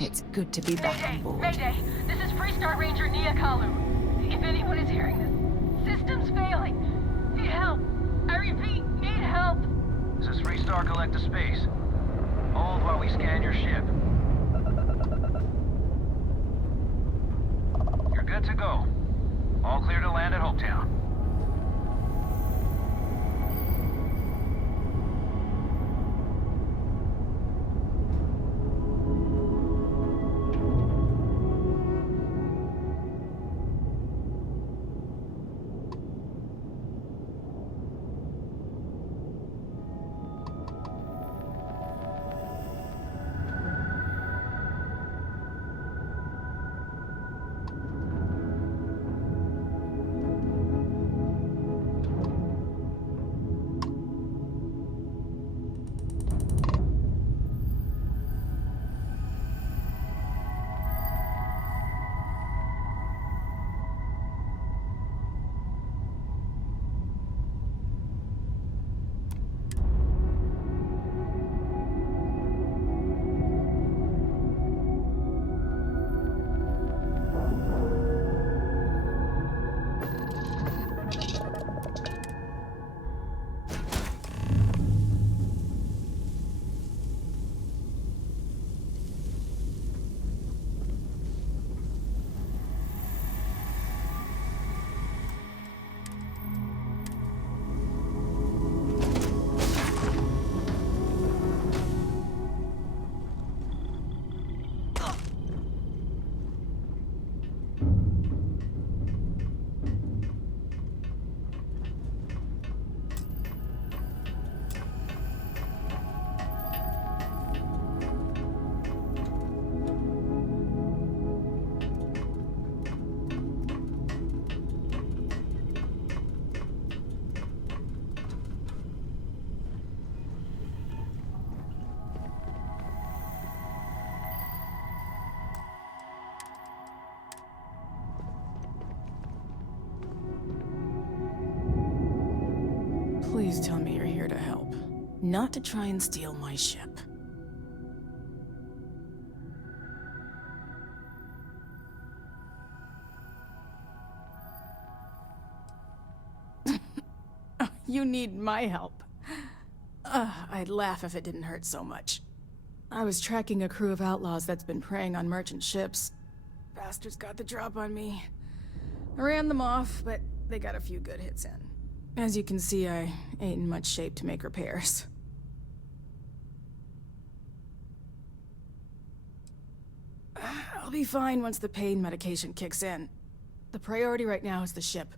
It's good to be back on board. Mayday! This is Freestar Ranger Nia Kalu. If anyone is hearing this, system's failing. Need help. I repeat, need help. This is Freestar Collective Space. Hold while we scan your ship. You're good to go. All clear to land at Hopetown. Please tell me you're here to help, not to try and steal my ship. You need my help. I'd laugh if it didn't hurt so much. I was tracking a crew of outlaws that's been preying on merchant ships. Bastards got the drop on me. I ran them off, but they got a few good hits in. As you can see, I ain't in much shape to make repairs. I'll be fine once the pain medication kicks in. The priority right now is the ship.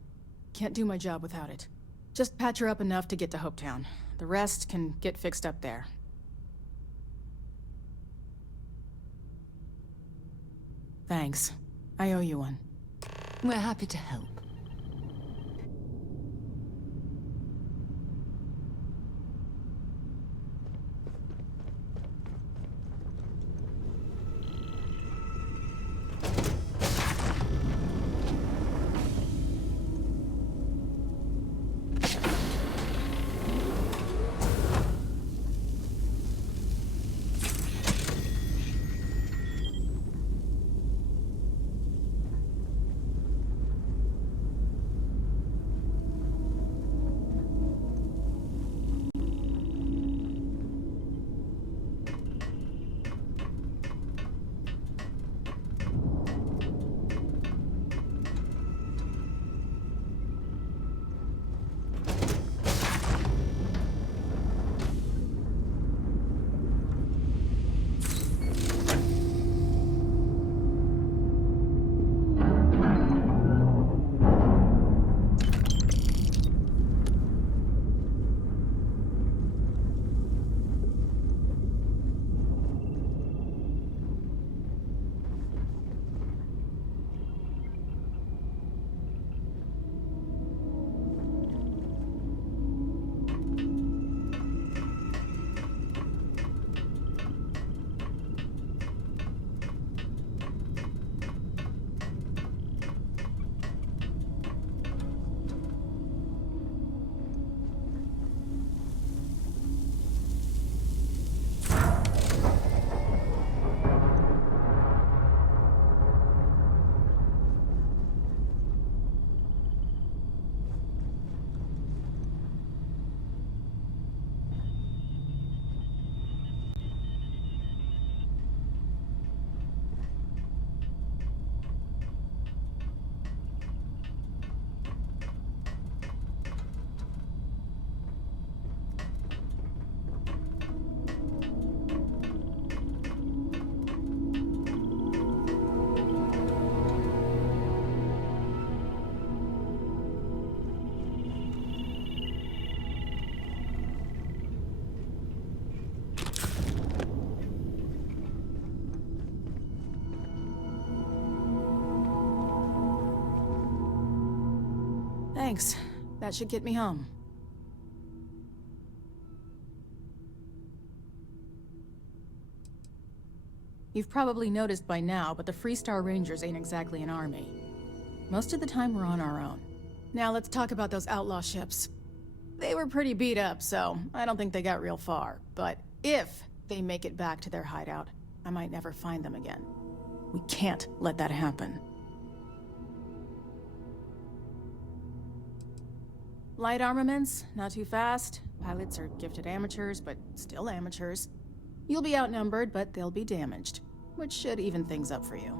Can't do my job without it. Just patch her up enough to get to Hopetown. The rest can get fixed up there. Thanks. I owe you one. We're happy to help. Thanks. That should get me home. You've probably noticed by now, but the Freestar Rangers ain't exactly an army. Most of the time, we're on our own. Now let's talk about those outlaw ships. They were pretty beat up, so I don't think they got real far. But if they make it back to their hideout, I might never find them again. We can't let that happen. Light armaments, not too fast. Pilots are gifted amateurs, but still amateurs. You'll be outnumbered, but they'll be damaged, which should even things up for you.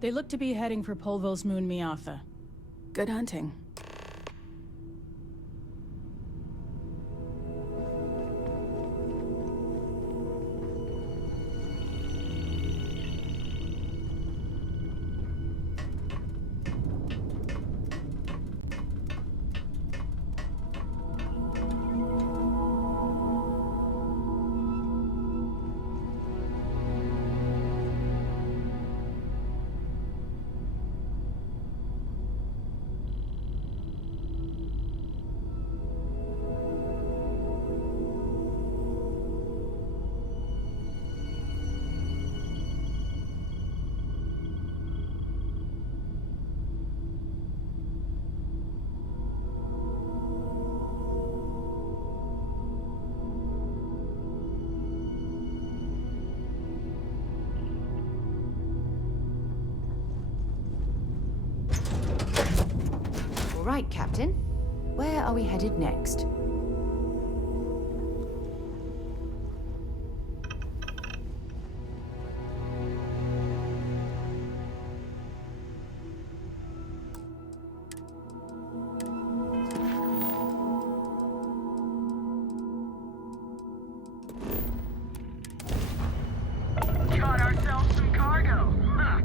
They look to be heading for Polvo's moon Miatha. Good hunting. All right, Captain. Where are we headed next? Got ourselves some cargo. Huh.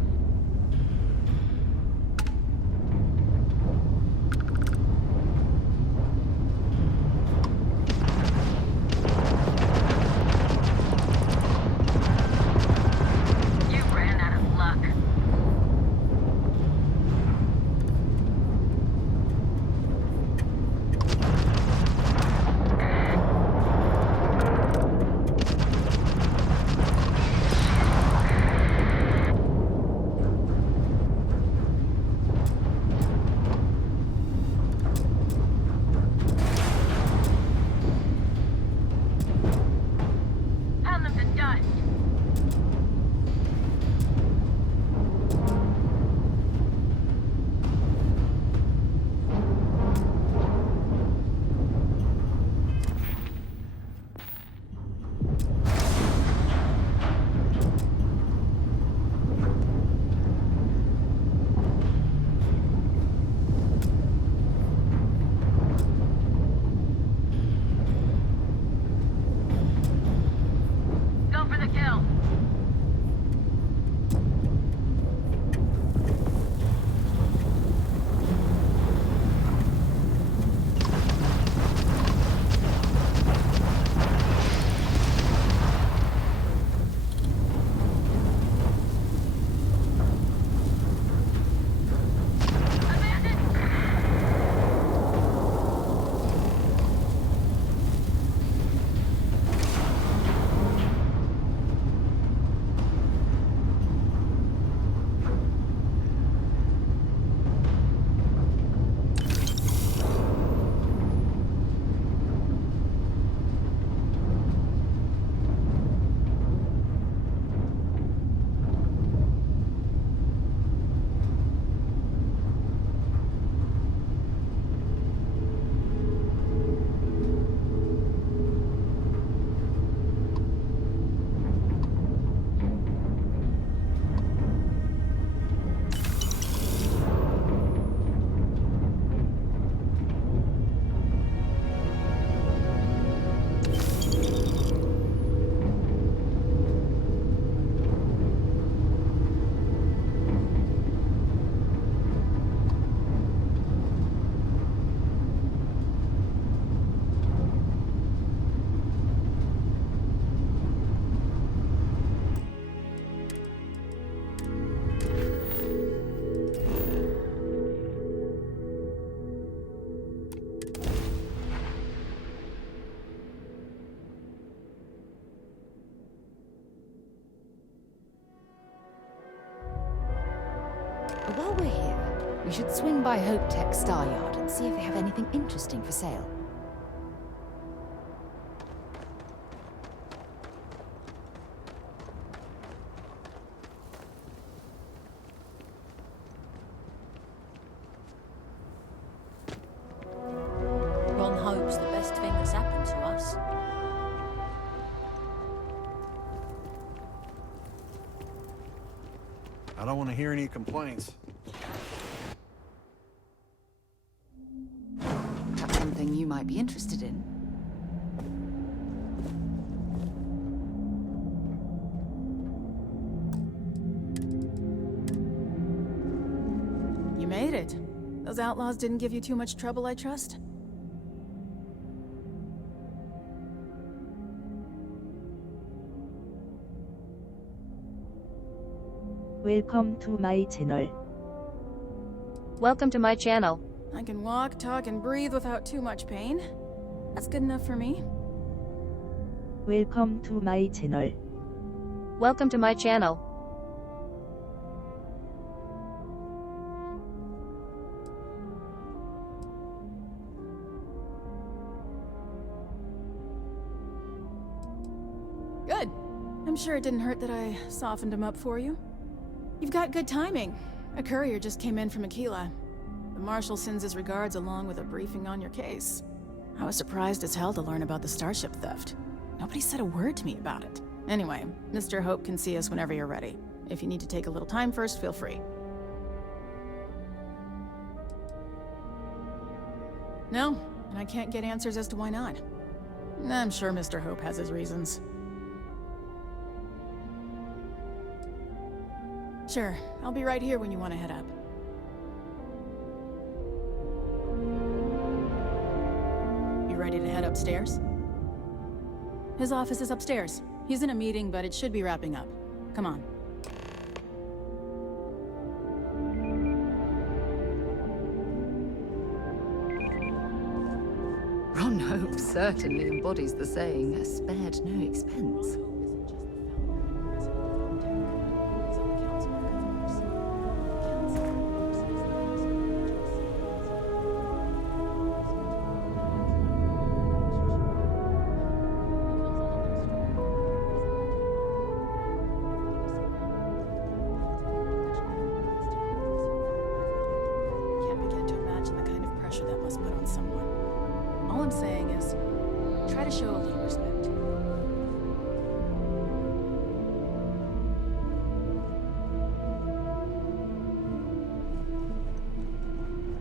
While we're here, we should swing by Hope Tech Star Yard and see if they have anything interesting for sale. Ron Hope's the best thing that's happened to us. I don't want to hear any complaints. Perhaps something you might be interested in. You made it. Those outlaws didn't give you too much trouble, I trust? Welcome to my channel. Welcome to my channel. I can walk, talk, and breathe without too much pain. That's good enough for me. Welcome to my channel. Welcome to my channel. Good. I'm sure it didn't hurt that I softened him up for you. You've got good timing. A courier just came in from Aquila. The Marshal sends his regards along with a briefing on your case. I was surprised as hell to learn about the starship theft. Nobody said a word to me about it. Anyway, Mr. Hope can see us whenever you're ready. If you need to take a little time first, feel free. No, and I can't get answers as to why not. I'm sure Mr. Hope has his reasons. Sure, I'll be right here when you want to head up. You ready to head upstairs? His office is upstairs. He's in a meeting, but it should be wrapping up. Come on. Ron Hope certainly embodies the saying, spared no expense. Can't begin to imagine the kind of pressure that must put on someone. All I'm saying is, try to show a little respect.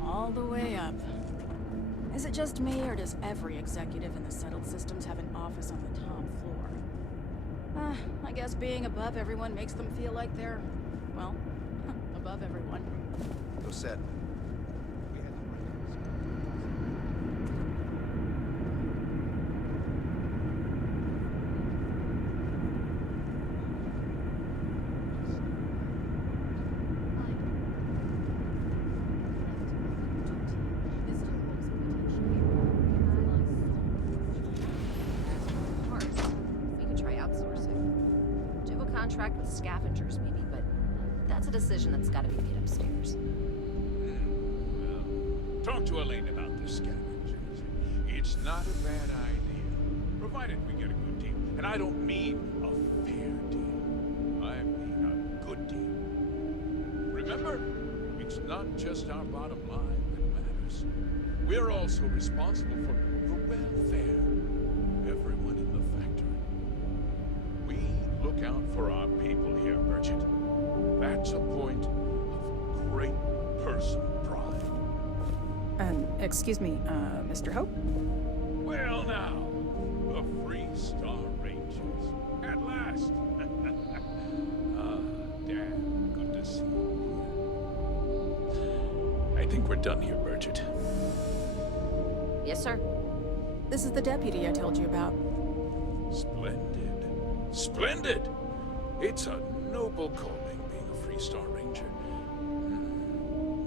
All the way up. Is it just me, or does every executive in the settled systems have an office on the top floor? I guess being above everyone makes them feel like they're, well, above everyone. Go set. We could try outsourcing. Do a contract with scavengers, maybe, but that's a decision that's got to be made upstairs. Well, talk to Elaine about the scavengers. It's not a bad idea, provided we get a good deal. And I don't mean a fair deal. I mean a good deal. Remember, it's not just our bottom line that matters. We're also responsible for the welfare of everyone in the factory. We look out for our people here, Bridget. That's a point of great personal pride. Excuse me, Mr. Hope? Well now, the Free Star Rangers. At last. Damn, good to see you here. I think we're done here, Bridget. Yes, sir. This is the deputy I told you about. Splendid. Splendid! It's a noble calling being a Free Star Ranger.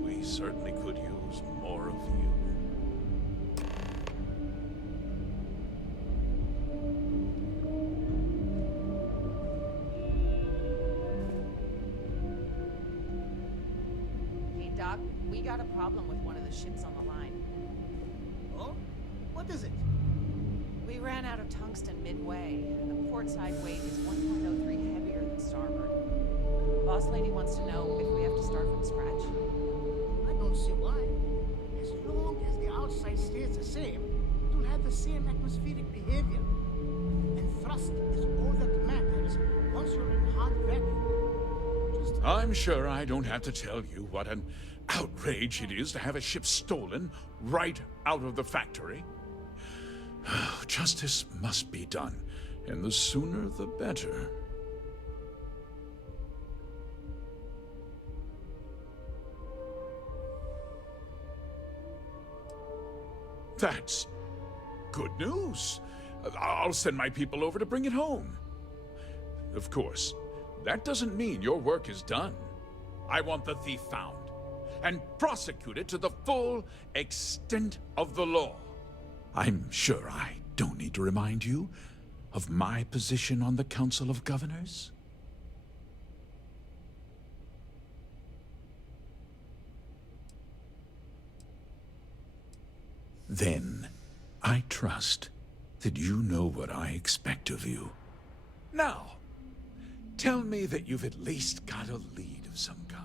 We certainly could use more of you. Doc. We got a problem with one of the ships on the line. Oh? What is it? We ran out of tungsten midway, and the port side weight is 1.03 heavier than starboard. Boss lady wants to know if we have to start from scratch. I don't see why. As long as the outside stays the same, it will have the same atmospheric behavior. And thrust is all that matters once you're in hot vacuum. I'm sure I don't have to tell you what an outrage it is to have a ship stolen right out of the factory. Justice must be done, and the sooner the better. That's good news. I'll send my people over to bring it home. Of course, that doesn't mean your work is done. I want the thief found and prosecuted to the full extent of the law. I'm sure I don't need to remind you of my position on the Council of Governors. Then, I trust that you know what I expect of you. Now, tell me that you've at least got a lead of some kind.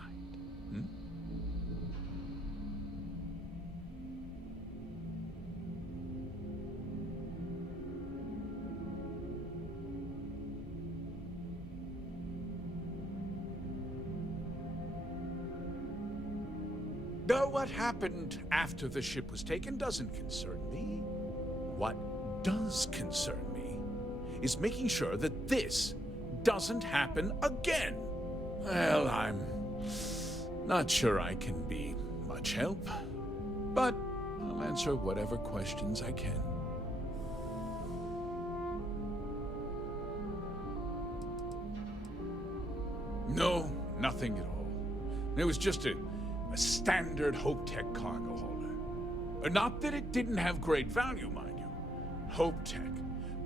Though what happened after the ship was taken doesn't concern me. What does concern me is making sure that this doesn't happen again. Well, I'm not sure I can be much help, but I'll answer whatever questions I can. No, nothing at all. It was just a standard Hope Tech cargo holder. Not that it didn't have great value, mind you. Hope Tech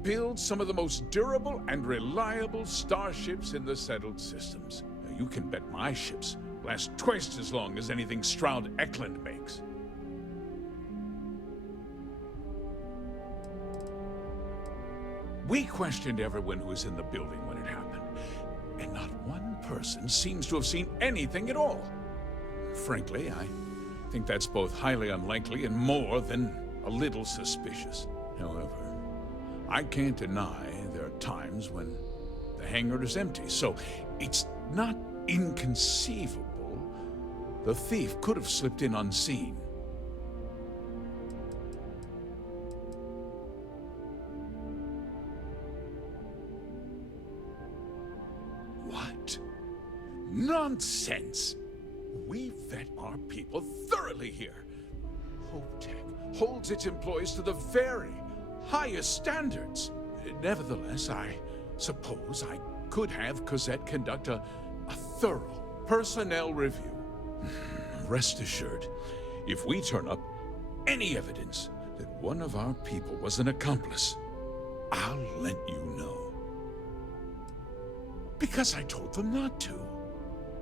builds some of the most durable and reliable starships in the settled systems. Now, you can bet my ships last twice as long as anything Stroud Eklund makes. We questioned everyone who was in the building when it happened, and not one person seems to have seen anything at all. Frankly, I think that's both highly unlikely and more than a little suspicious. However, I can't deny there are times when the hangar is empty, so it's not inconceivable the thief could have slipped in unseen. What? Nonsense! We vet our people thoroughly here. Hope Tech holds its employees to the very highest standards. Nevertheless, I suppose I could have Cosette conduct a thorough personnel review. Rest assured, if we turn up any evidence that one of our people was an accomplice, I'll let you know. Because I told them not to.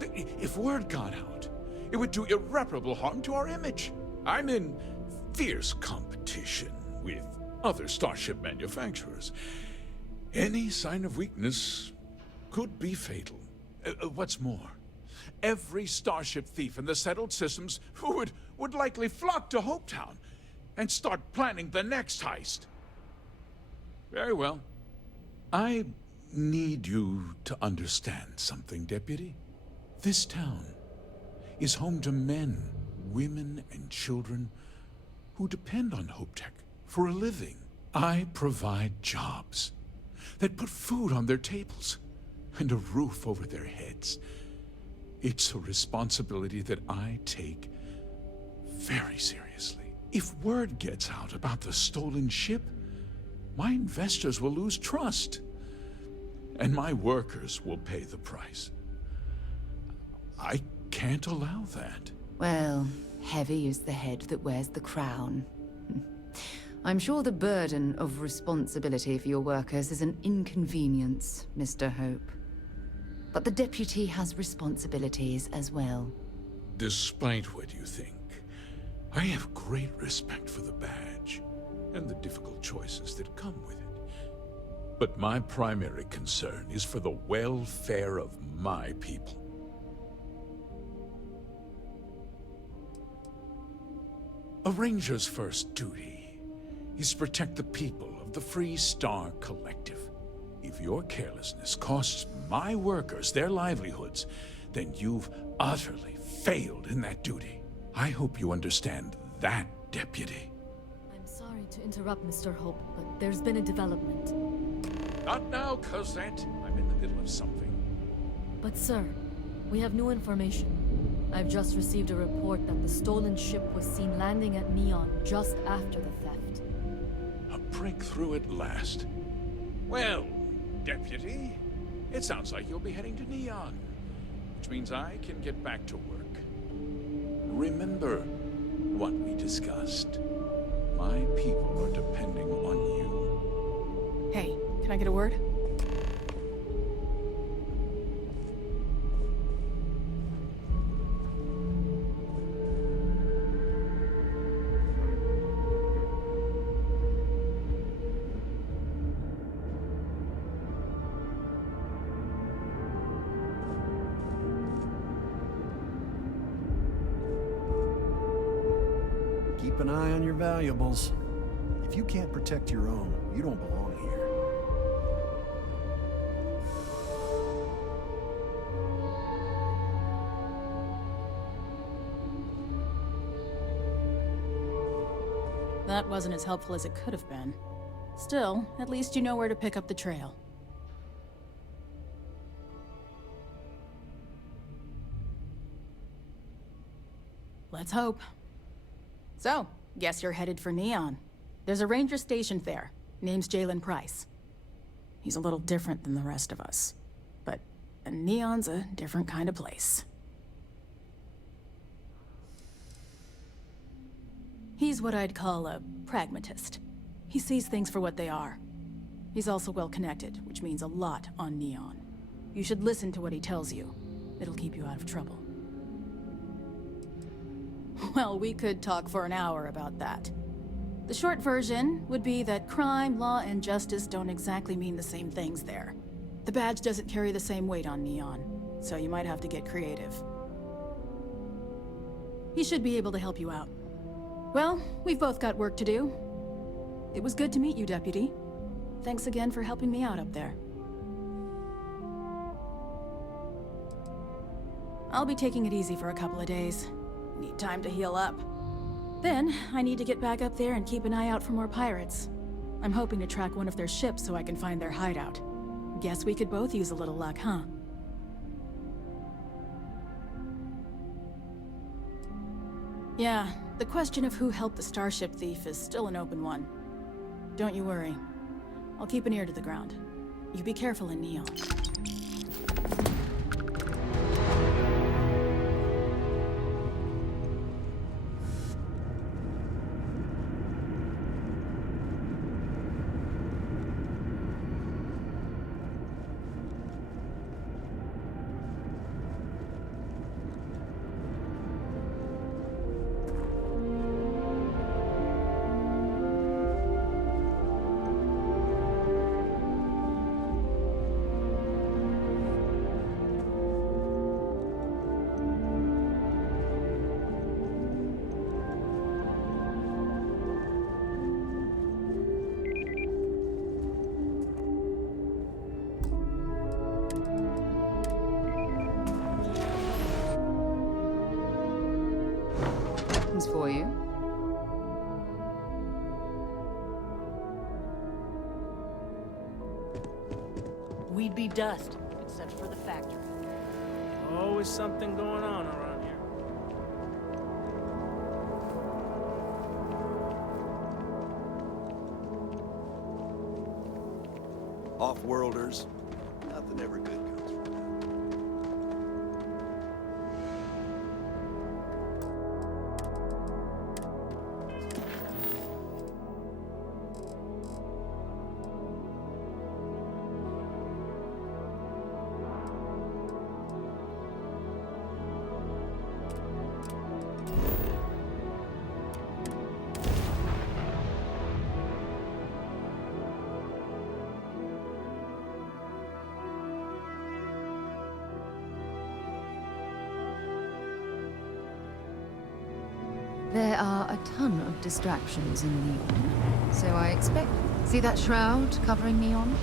If word got out, it would do irreparable harm to our image. I'm in fierce competition with other starship manufacturers. Any sign of weakness could be fatal. What's more, every starship thief in the settled systems would likely flock to Hopetown and start planning the next heist. Very well. I need you to understand something, Deputy. This town is home to men, women, and children who depend on Hope Tech for a living. I provide jobs that put food on their tables and a roof over their heads. It's a responsibility that I take very seriously. If word gets out about the stolen ship, my investors will lose trust, and my workers will pay the price. I can't allow that. Well, heavy is the head that wears the crown. I'm sure the burden of responsibility for your workers is an inconvenience, Mr. Hope. But the deputy has responsibilities as well. Despite what you think, I have great respect for the badge and the difficult choices that come with it. But my primary concern is for the welfare of my people. A ranger's first duty is to protect the people of the Free Star Collective. If your carelessness costs my workers their livelihoods, then you've utterly failed in that duty. I hope you understand that, Deputy. I'm sorry to interrupt, Mr. Hope, but there's been a development. Not now, Cosette. I'm in the middle of something. But sir, we have new information. I've just received a report that the stolen ship was seen landing at Neon just after the theft. A breakthrough at last. Well, Deputy, it sounds like you'll be heading to Neon, which means I can get back to work. Remember what we discussed. My people are depending on you. Hey, can I get a word? Keep an eye on your valuables. If you can't protect your own, you don't belong here. That wasn't as helpful as it could have been. Still, at least you know where to pick up the trail. Let's hope. So, guess you're headed for Neon. There's a ranger stationed there. Name's Jalen Price. He's a little different than the rest of us. But Neon's a different kind of place. He's what I'd call a pragmatist. He sees things for what they are. He's also well connected, which means a lot on Neon. You should listen to what he tells you. It'll keep you out of trouble. Well, we could talk for an hour about that. The short version would be that crime, law, and justice don't exactly mean the same things there. The badge doesn't carry the same weight on Neon, so you might have to get creative. He should be able to help you out. Well, we've both got work to do. It was good to meet you, Deputy. Thanks again for helping me out up there. I'll be taking it easy for a couple of days. Need time to heal up. Then, I need to get back up there and keep an eye out for more pirates. I'm hoping to track one of their ships so I can find their hideout. Guess we could both use a little luck, huh? Yeah, the question of who helped the starship thief is still an open one. Don't you worry. I'll keep an ear to the ground. You be careful in Neon. For you. We'd be dust, except for the factory. Always something going on around here. Off-worlders. Nothing ever good comes from that. There are a ton of distractions in Neon, so I expect... See that shroud covering Neon?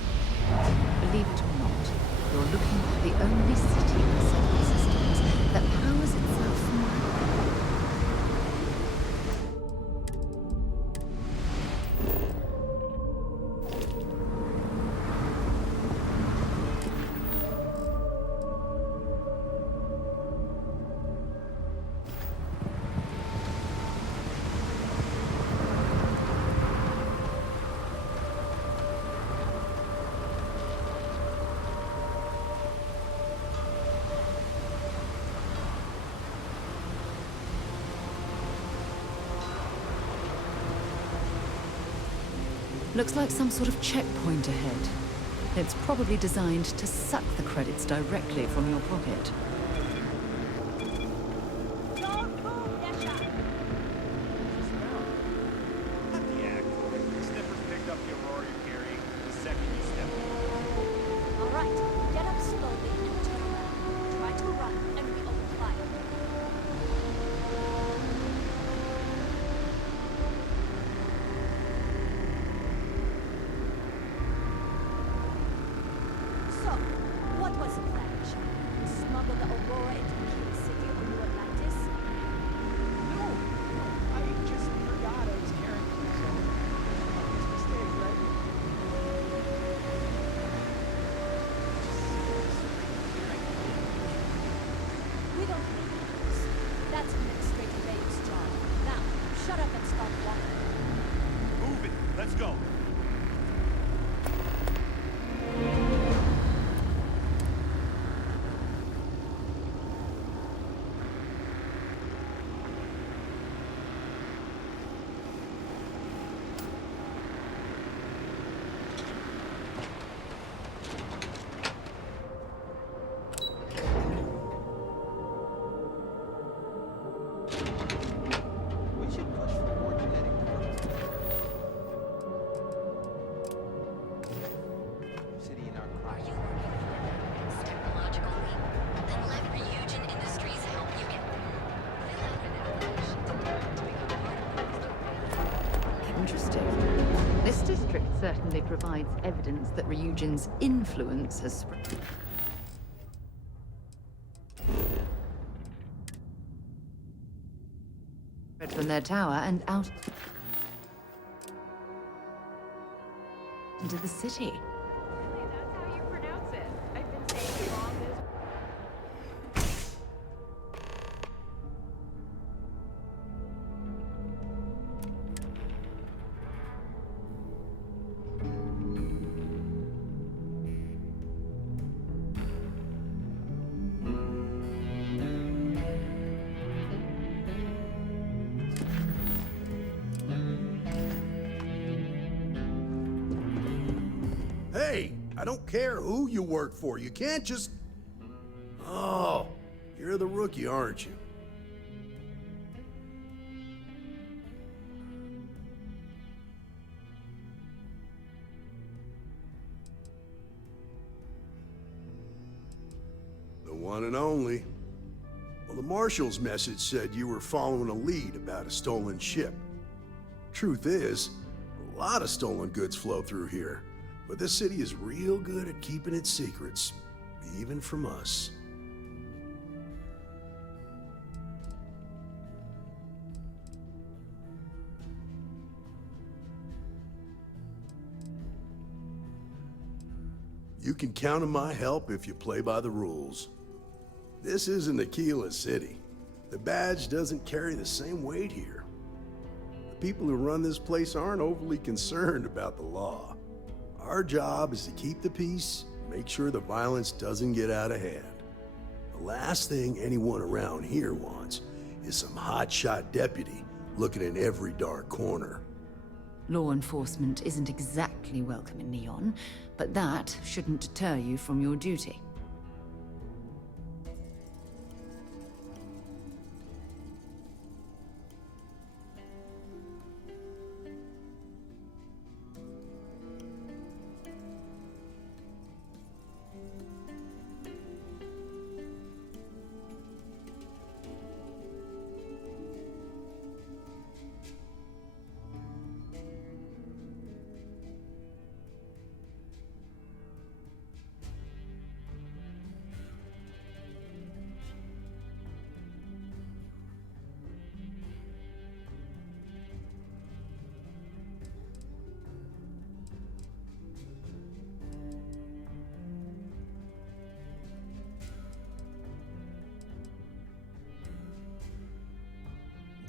Believe it or not, you're looking at the only city in the solar systems that powers itself from within. Looks like some sort of checkpoint ahead. It's probably designed to suck the credits directly from your pocket. This district certainly provides evidence that Ryujin's influence has spread from their tower and out into the city. Hey, I don't care who you work for. You can't just... Oh, you're the rookie, aren't you? The one and only. Well, the Marshal's message said you were following a lead about a stolen ship. Truth is, a lot of stolen goods flow through here. But this city is real good at keeping its secrets, even from us. You can count on my help if you play by the rules. This isn't Aquila City. The badge doesn't carry the same weight here. The people who run this place aren't overly concerned about the law. Our job is to keep the peace, make sure the violence doesn't get out of hand. The last thing anyone around here wants is some hotshot deputy looking in every dark corner. Law enforcement isn't exactly welcome in Neon, but that shouldn't deter you from your duty.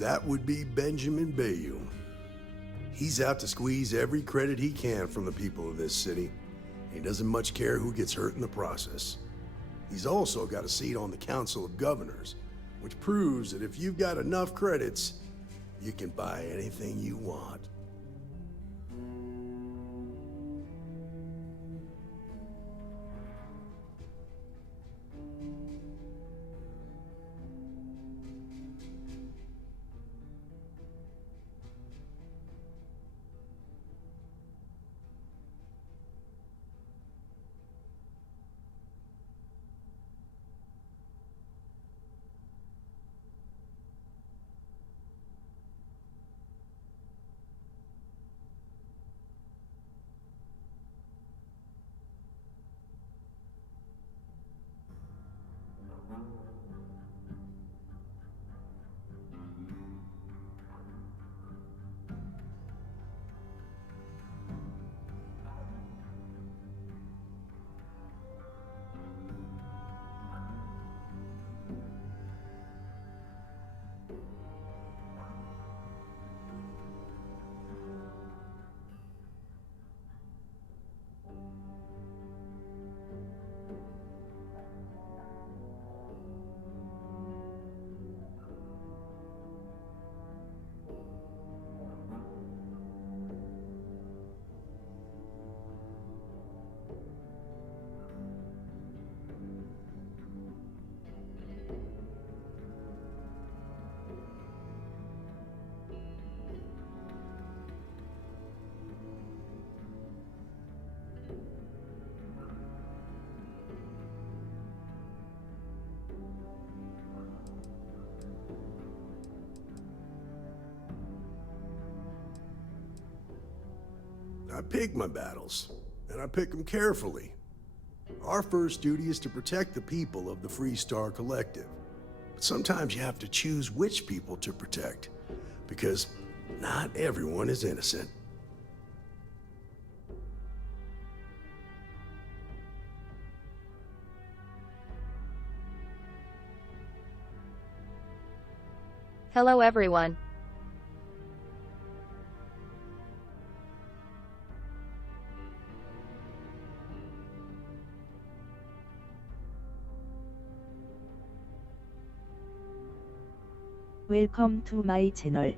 That would be Benjamin Bayou. He's out to squeeze every credit he can from the people of this city. He doesn't much care who gets hurt in the process. He's also got a seat on the Council of Governors, which proves that if you've got enough credits, you can buy anything you want. I pick my battles, and I pick them carefully. Our first duty is to protect the people of the Freestar Collective. But sometimes you have to choose which people to protect, because not everyone is innocent. Hello everyone. Welcome to my channel.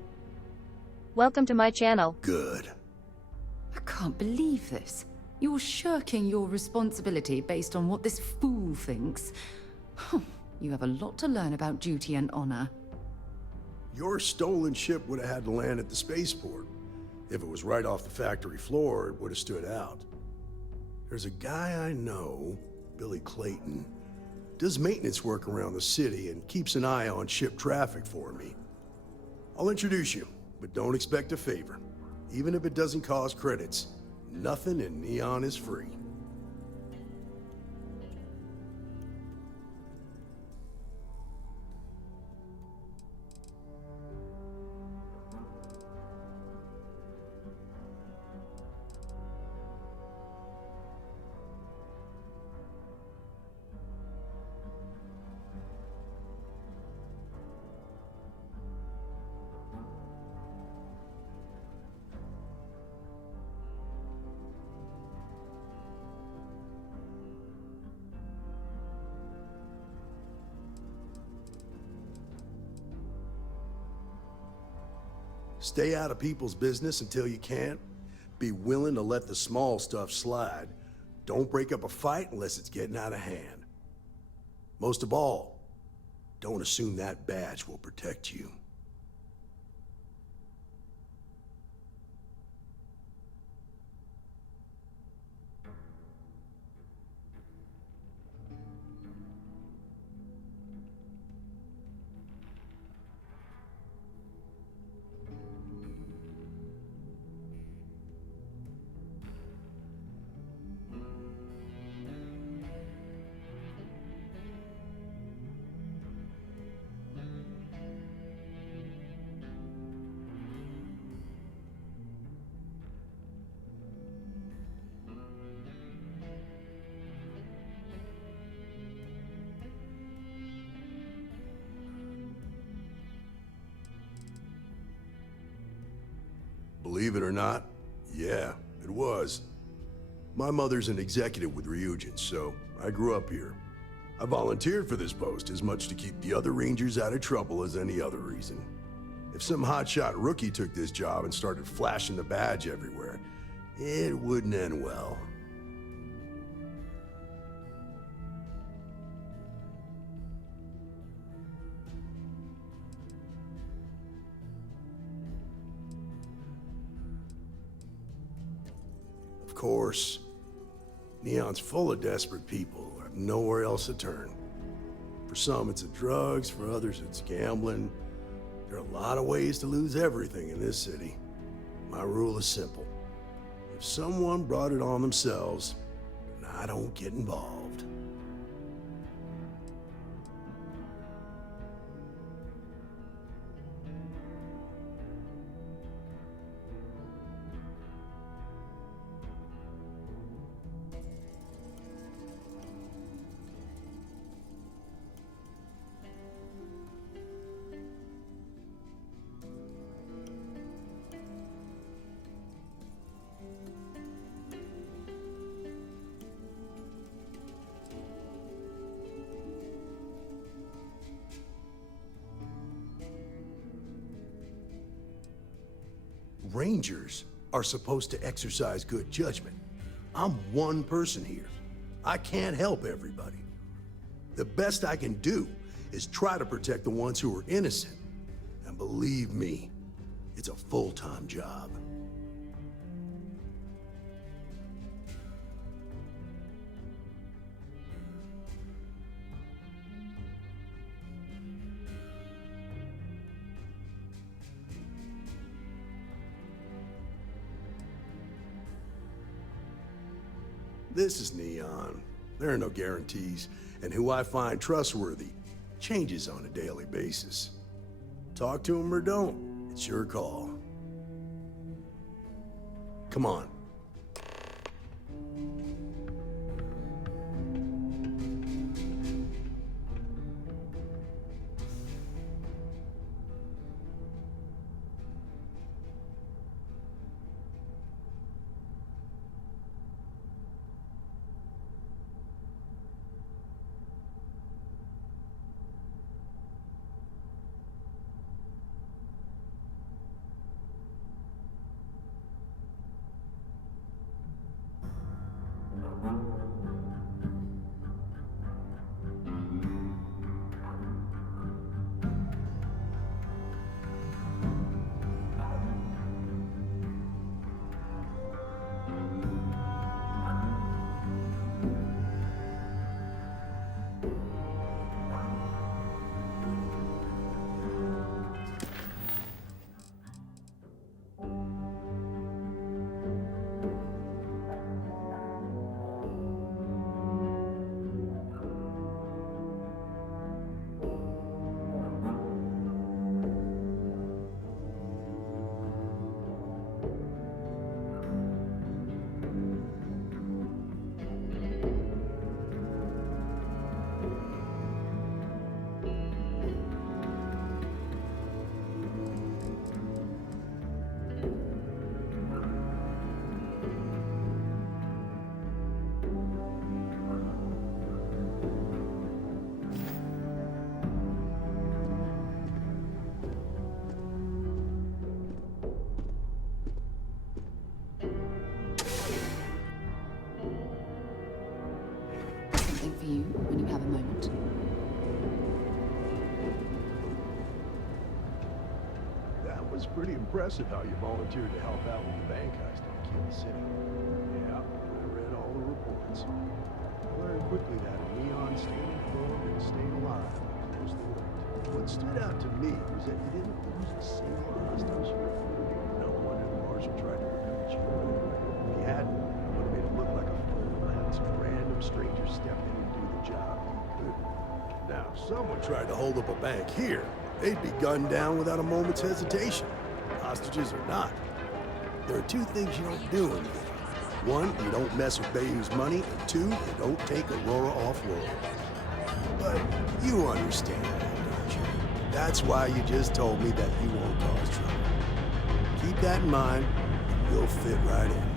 Welcome to my channel. Good. I can't believe this. You're shirking your responsibility based on what this fool thinks. You have a lot to learn about duty and honor. Your stolen ship would have had to land at the spaceport. If it was right off the factory floor, it would have stood out. There's a guy I know, Billy Clayton, does maintenance work around the city and keeps an eye on ship traffic for me. I'll introduce you, but don't expect a favor. Even if it doesn't cost credits, nothing in Neon is free. Stay out of people's business until you can. Be willing to let the small stuff slide. Don't break up a fight unless it's getting out of hand. Most of all, don't assume that badge will protect you. Believe it or not, yeah, it was. My mother's an executive with Ryujin, so I grew up here. I volunteered for this post as much to keep the other Rangers out of trouble as any other reason. If some hotshot rookie took this job and started flashing the badge everywhere, it wouldn't end well. Of course, Neon's full of desperate people who have nowhere else to turn. For some, it's the drugs, for others, it's gambling. There are a lot of ways to lose everything in this city. My rule is simple. If someone brought it on themselves, then I don't get involved. Rangers are supposed to exercise good judgment. I'm one person here. I can't help everybody. The best I can do is try to protect the ones who are innocent. And believe me, it's a full-time job. This is Neon. There are no guarantees, and who I find trustworthy changes on a daily basis. Talk to him or don't, it's your call. Come on. For you when you have a moment. That was pretty impressive how you volunteered to help out with the bank heist on Keel City. Yeah, I read all the reports. I learned quickly that Neon stayed informed and stayed alive and closely linked. What stood out to me was that you didn't lose a single hostage. No wonder the marshal tried to recruit you. If he hadn't, it would have made it look like a fool and had some random stranger step in and do the job he couldn't. Now, if someone tried to hold up a bank here, they'd be gunned down without a moment's hesitation. Hostages or not. There are two things you don't do in here. One, you don't mess with Bayou's money, and two, you don't take Aurora off-world. But you understand that, don't you? That's why you just told me that you won't cause trouble. Keep that in mind, you'll fit right in.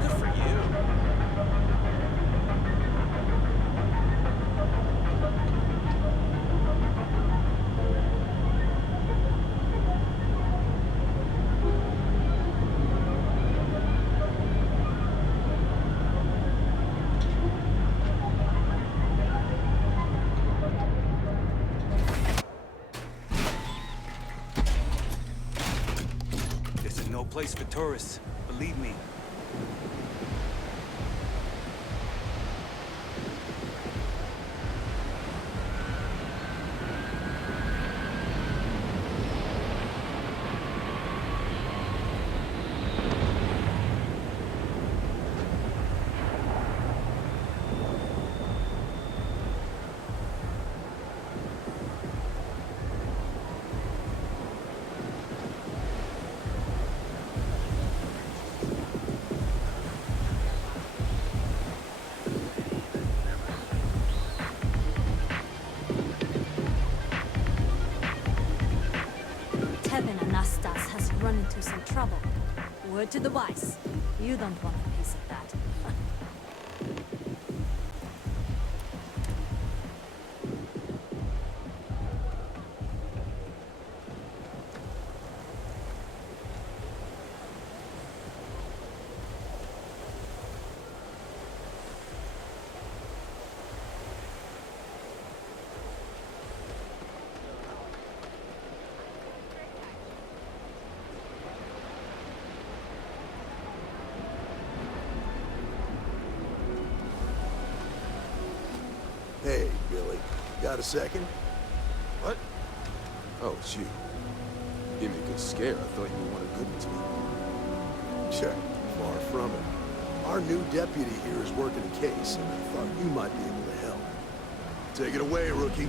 Good for you. This is no place for tourists, believe me. Tevin Anastas has run into some trouble. Word to the wise. You don't want a piece of that. Hey, Billy, got a second? What? Oh, it's you. Gave me a good scare. I thought you were one of Goodman's people. Sure, far from it. Our new deputy here is working a case, and I thought you might be able to help. Take it away, rookie.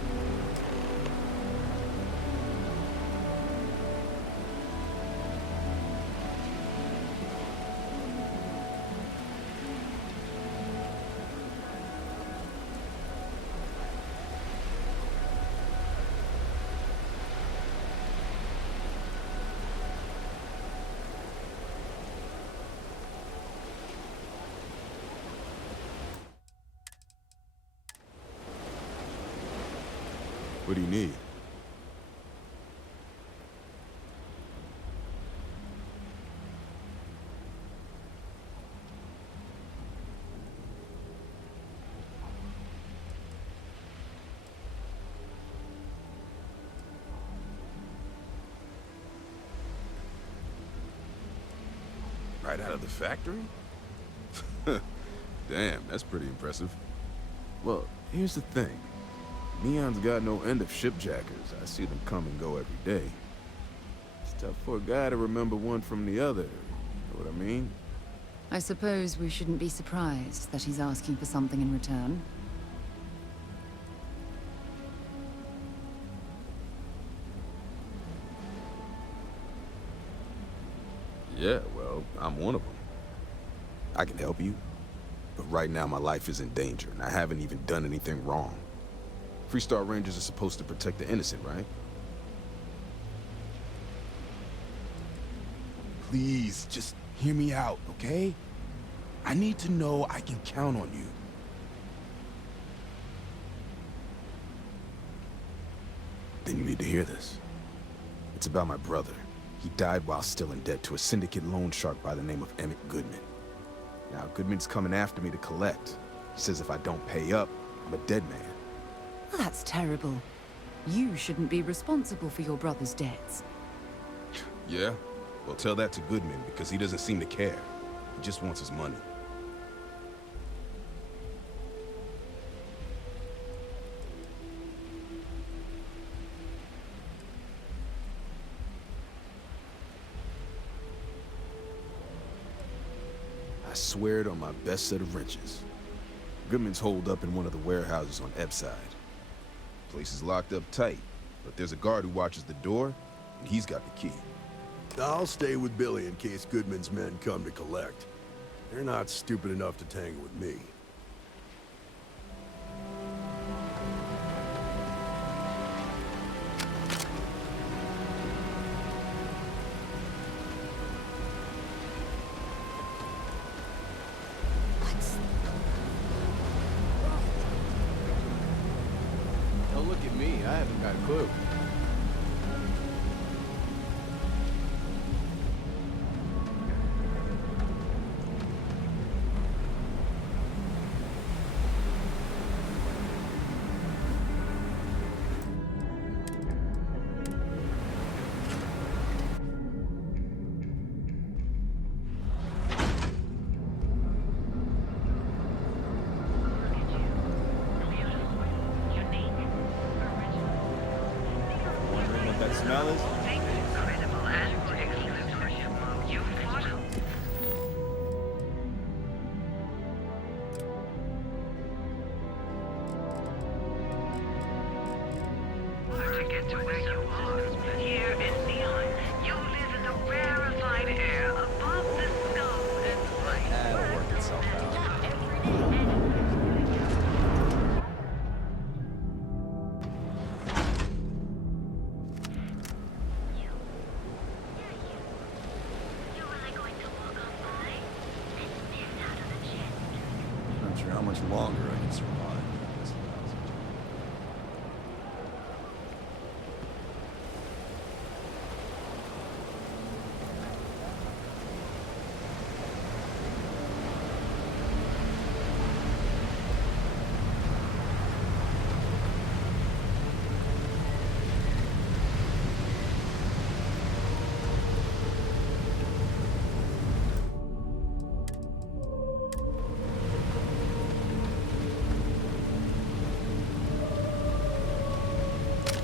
What do you need? Right out of the factory? Damn, that's pretty impressive. Well, here's the thing. Neon's got no end of shipjackers. I see them come and go every day. It's tough for a guy to remember one from the other. You know what I mean? I suppose we shouldn't be surprised that he's asking for something in return. Yeah, well, I'm one of them. I can help you, but right now my life is in danger, and I haven't even done anything wrong. Freestar Rangers are supposed to protect the innocent, right? Please, just hear me out, okay? I need to know I can count on you. Then you need to hear this. It's about my brother. He died while still in debt to a syndicate loan shark by the name of Emmett Goodman. Now, Goodman's coming after me to collect. He says if I don't pay up, I'm a dead man. Well, that's terrible. You shouldn't be responsible for your brother's debts. Yeah? Well, tell that to Goodman, because he doesn't seem to care. He just wants his money. I swear it on my best set of wrenches. Goodman's holed up in one of the warehouses on Ebbside. Place is locked up tight, but there's a guard who watches the door, and he's got the key. I'll stay with Billy in case Goodman's men come to collect. They're not stupid enough to tangle with me. Don't look at me, I haven't got a clue. Smell is? To get to where you are, here in Neon, you live in the rarefied air above the scum and light. That'll work itself out. Not sure how much longer I can survive.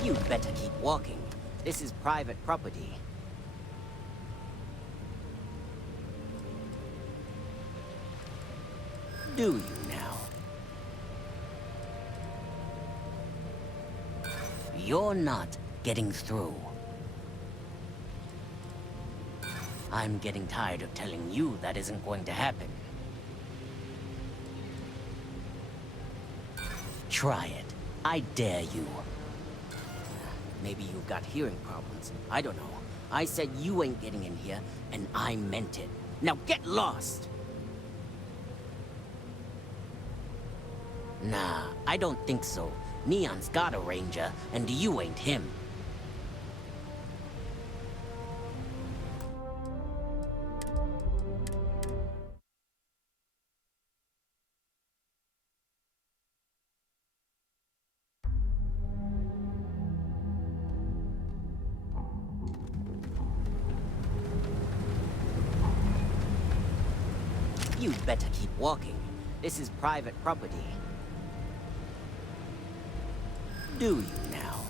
You'd better keep walking. This is private property. Do you now? You're not getting through. I'm getting tired of telling you that isn't going to happen. Try it. I dare you. Maybe you've got hearing problems. I don't know. I said you ain't getting in here, and I meant it. Now get lost! Nah, I don't think so. Neon's got a ranger, and you ain't him. You'd better keep walking. This is private property. Do you now?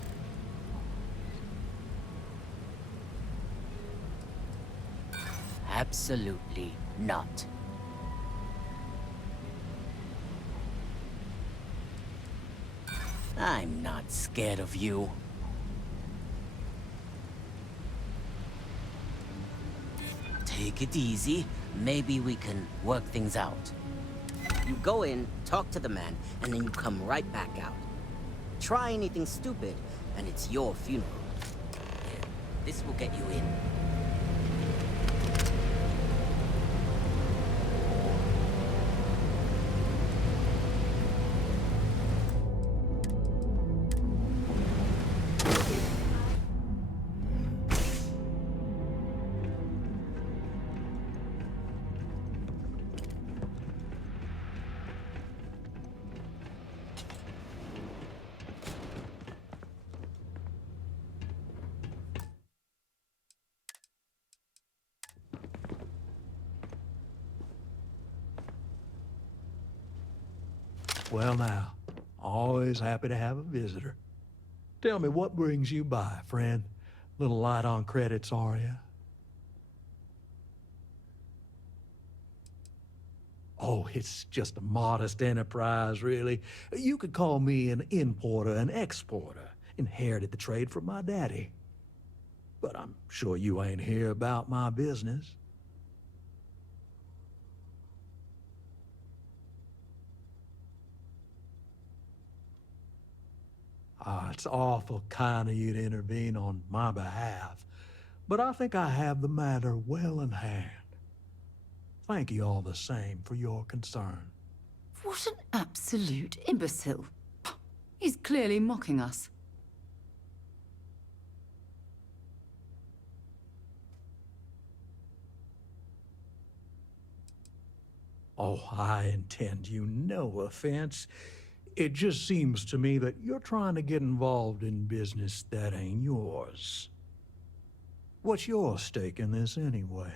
Absolutely not. I'm not scared of you. Take it easy. Maybe we can work things out. You go in, talk to the man, and then you come right back out. Try anything stupid, and it's your funeral. Here, this will get you in. Well now, always happy to have a visitor. Tell me, what brings you by, friend? Little light on credits, are you? Oh, it's just a modest enterprise, really. You could call me an importer and exporter. Inherited the trade from my daddy. But I'm sure you ain't here about my business. It's awful kind of you to intervene on my behalf, but I think I have the matter well in hand. Thank you all the same for your concern. What an absolute imbecile. He's clearly mocking us. Oh, I intend you no offense. It just seems to me that you're trying to get involved in business that ain't yours. What's your stake in this anyway?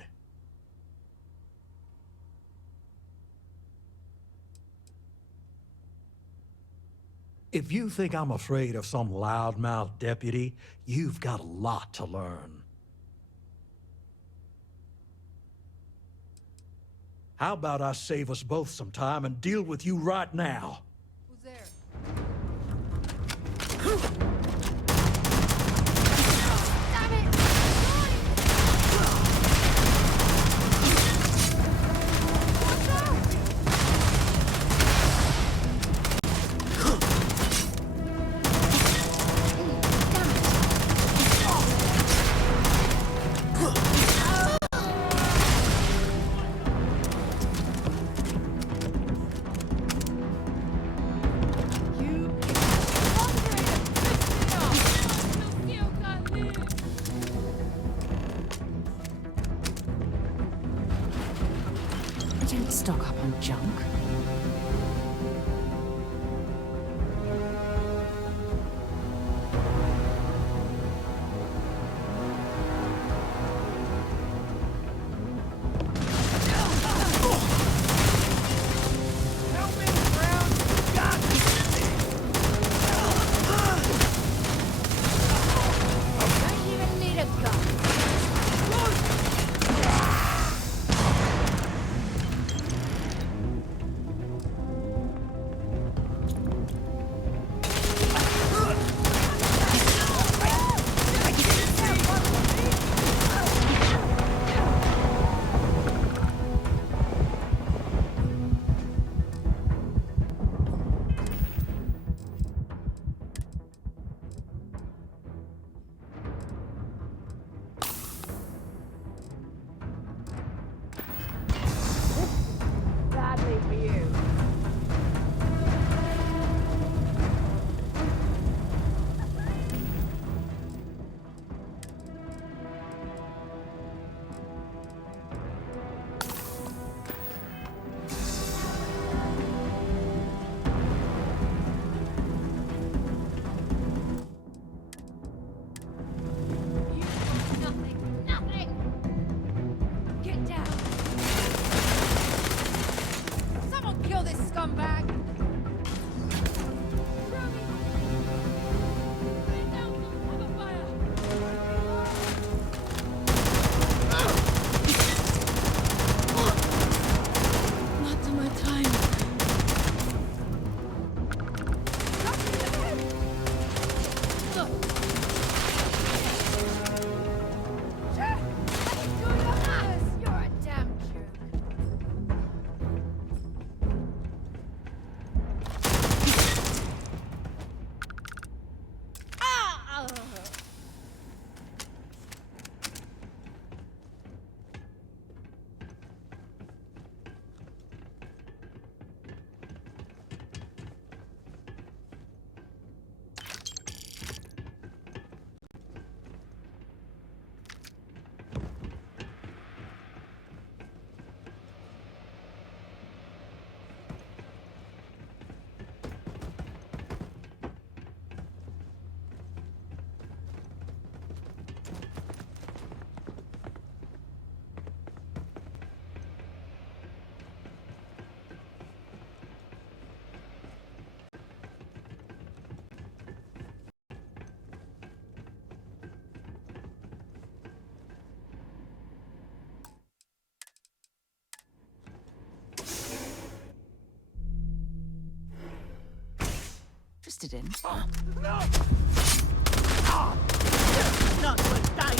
If you think I'm afraid of some loudmouth deputy, you've got a lot to learn. How about I save us both some time and deal with you right now? Who's there? Damn it! Watch out! interested in. No! Not what died.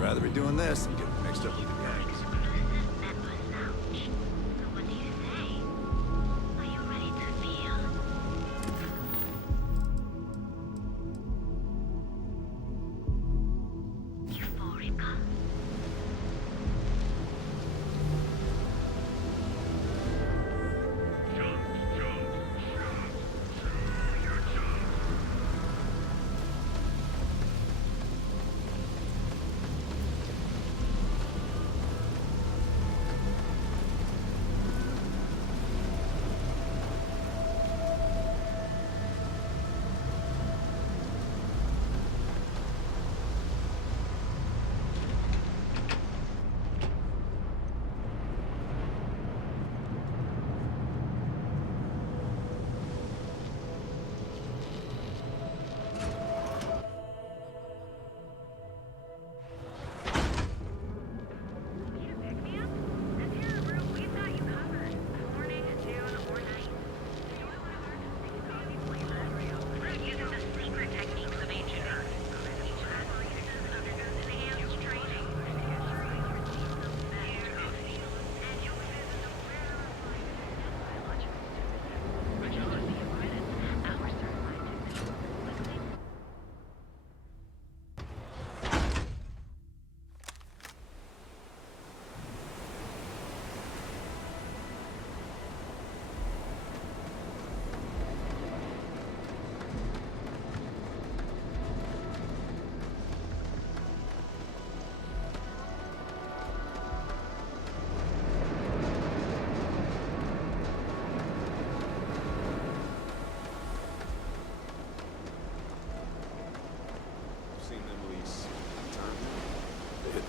Rather be doing this than getting mixed up with the gangs.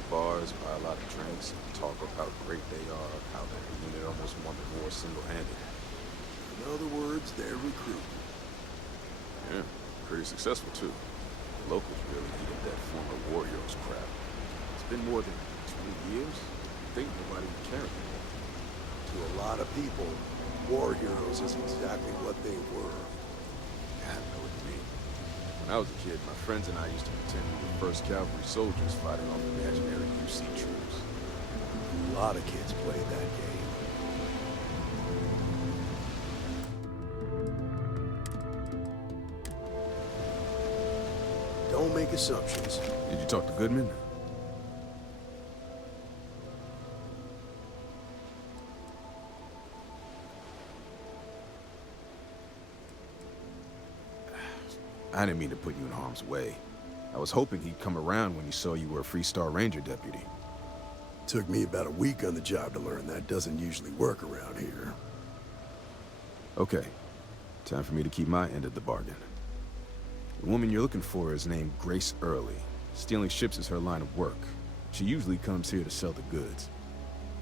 Bars, buy a lot of drinks, talk of how great they are, how their unit almost won the war single-handed. In other words, they're recruiting. Yeah, pretty successful too. The locals really needed that former war heroes crap. It's been more than 20 years. I think nobody would care anymore. To a lot of people, war heroes is exactly what they were. I know what you mean. When I was a kid, my friends and I used to pretend we were first cavalry soldiers fighting off imaginary UC troops. A lot of kids played that game. Don't make assumptions. Did you talk to Goodman? I didn't mean to put you in harm's way. I was hoping he'd come around when he saw you were a Free Star Ranger deputy. Took me about a week on the job to learn that doesn't usually work around here. Okay, time for me to keep my end of the bargain. The woman you're looking for is named Grace Early. Stealing ships is her line of work. She usually comes here to sell the goods.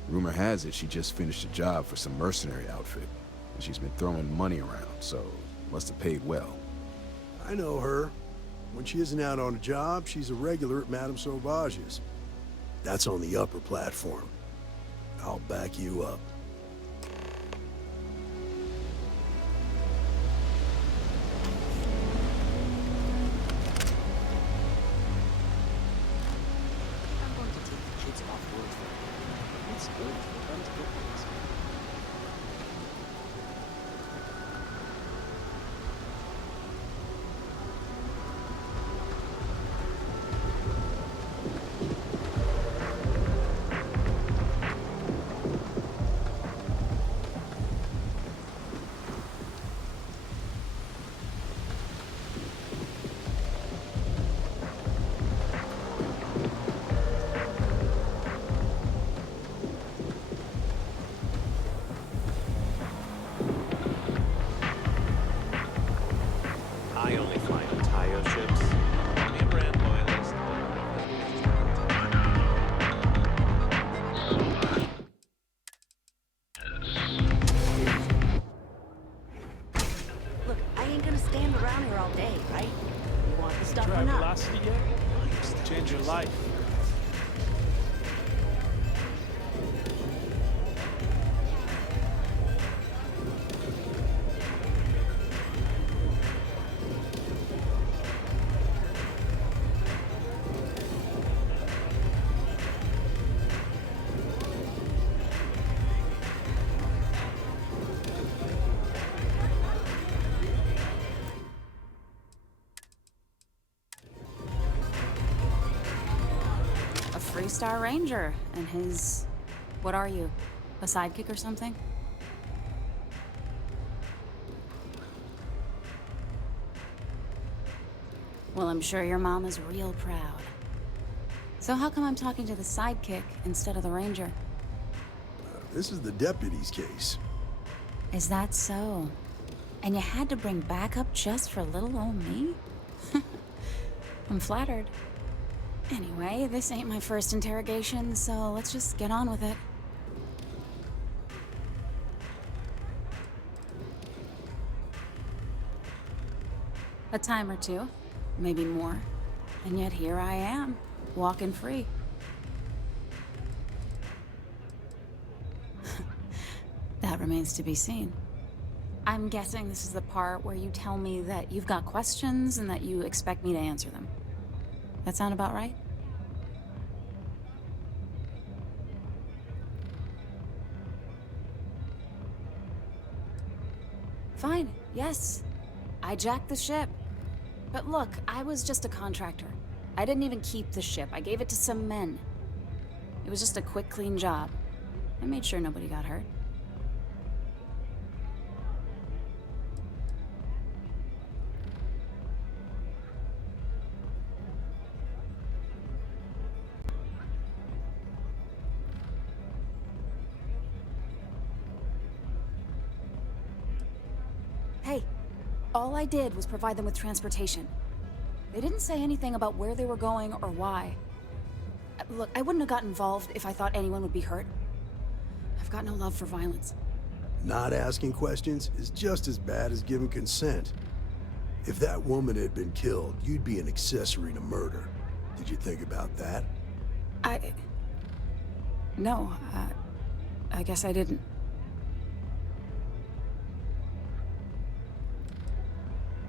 Rumor has it she just finished a job for some mercenary outfit, and she's been throwing money around, so must have paid well. I know her. When she isn't out on a job, she's a regular at Madame Sauvage's. That's on the upper platform. I'll back you up. I'm going to take the kids off work for it. It's good for them to get things. 3-star ranger, and his... what are you? A sidekick or something? Well, I'm sure your mom is real proud. So how come I'm talking to the sidekick instead of the ranger? This is the deputy's case. Is that so? And you had to bring backup just for little old me? I'm flattered. Anyway, this ain't my first interrogation, so let's just get on with it. A time or two, maybe more. And yet here I am, walking free. That remains to be seen. I'm guessing this is the part where you tell me that you've got questions and that you expect me to answer them. That sound about right? Fine, yes. I jacked the ship. But look, I was just a contractor. I didn't even keep the ship. I gave it to some men. It was just a quick, clean job. I made sure nobody got hurt. Hey, all I did was provide them with transportation. They didn't say anything about where they were going or why. Look, I wouldn't have got involved if I thought anyone would be hurt. I've got no love for violence. Not asking questions is just as bad as giving consent. If that woman had been killed, you'd be an accessory to murder. Did you think about that? No, I guess I didn't.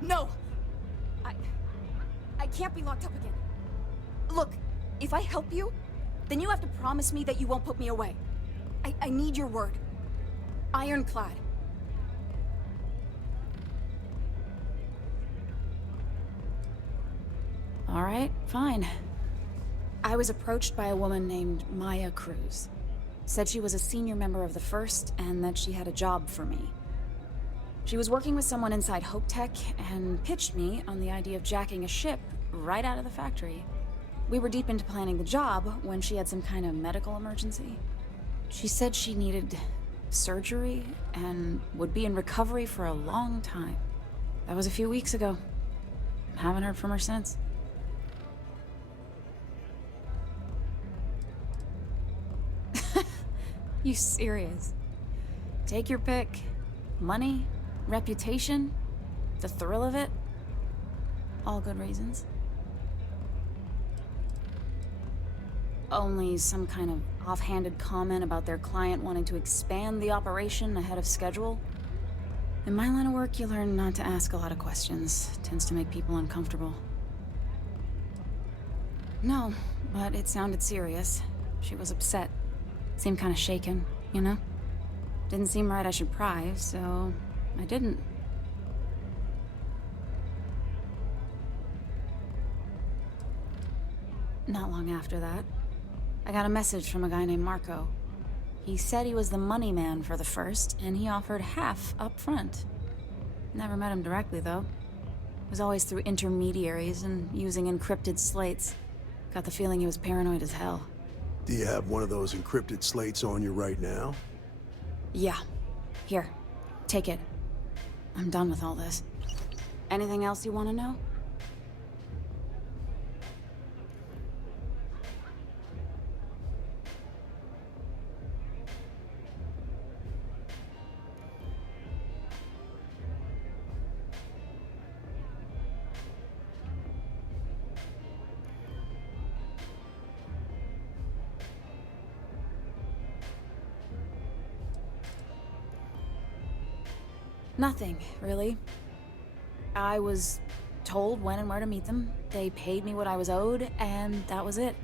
No! I can't be locked up again. Look, if I help you, then you have to promise me that you won't put me away. I need your word. Ironclad. All right, fine. I was approached by a woman named Maya Cruz. Said she was a senior member of the First and that she had a job for me. She was working with someone inside Hope Tech and pitched me on the idea of jacking a ship right out of the factory. We were deep into planning the job when she had some kind of medical emergency. She said she needed surgery and would be in recovery for a long time. That was a few weeks ago. Haven't heard from her since. You serious? Take your pick. Money, reputation, the thrill of it. All good reasons. Only some kind of offhanded comment about their client wanting to expand the operation ahead of schedule. In my line of work, you learn not to ask a lot of questions. It tends to make people uncomfortable. No, but it sounded serious. She was upset. Seemed kind of shaken, you know? Didn't seem right I should pry, so I didn't. Not long after that, I got a message from a guy named Marco. He said he was the money man for the First, and he offered half up front. Never met him directly, though. It was always through intermediaries and using encrypted slates. Got the feeling he was paranoid as hell. Do you have one of those encrypted slates on you right now? Yeah. Here. Take it. I'm done with all this. Anything else you want to know? Nothing, really. I was told when and where to meet them. They paid me what I was owed, and that was it.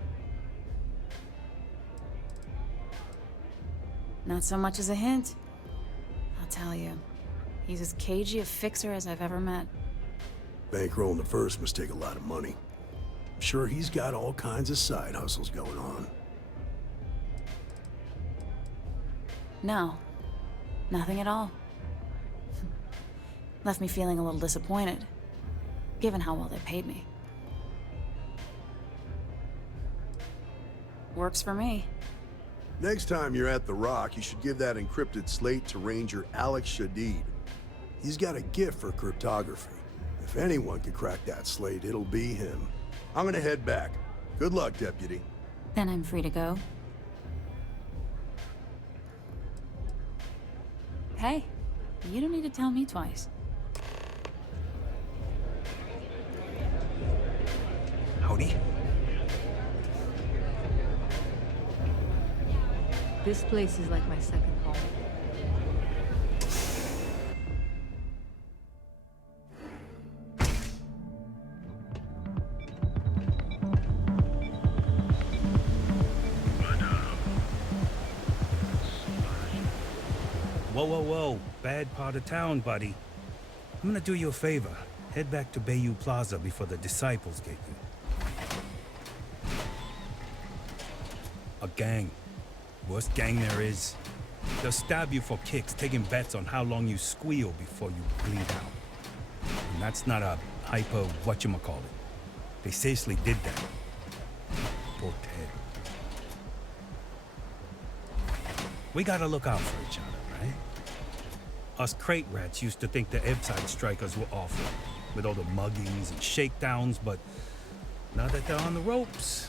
Not so much as a hint. I'll tell you. He's as cagey a fixer as I've ever met. Bankrolling the First must take a lot of money. I'm sure he's got all kinds of side hustles going on. No. Nothing at all. Left me feeling a little disappointed, given how well they paid me. Works for me. Next time you're at the Rock, you should give that encrypted slate to Ranger Alex Shadid. He's got a gift for cryptography. If anyone could crack that slate, it'll be him. I'm gonna head back. Good luck, Deputy. Then I'm free to go. Hey, you don't need to tell me twice. Howdy. This place is like my second home. Whoa, whoa, whoa. Bad part of town, buddy. I'm gonna do you a favor. Head back to Bayou Plaza before the disciples get you. A gang. Worst gang there is. They'll stab you for kicks, taking bets on how long you squeal before you bleed out. And that's not a hyper whatchamacallit. They seriously did that. Poor Ted. We gotta look out for each other, right? Us crate rats used to think the Ebbside strikers were awful, with all the muggings and shakedowns, but now that they're on the ropes,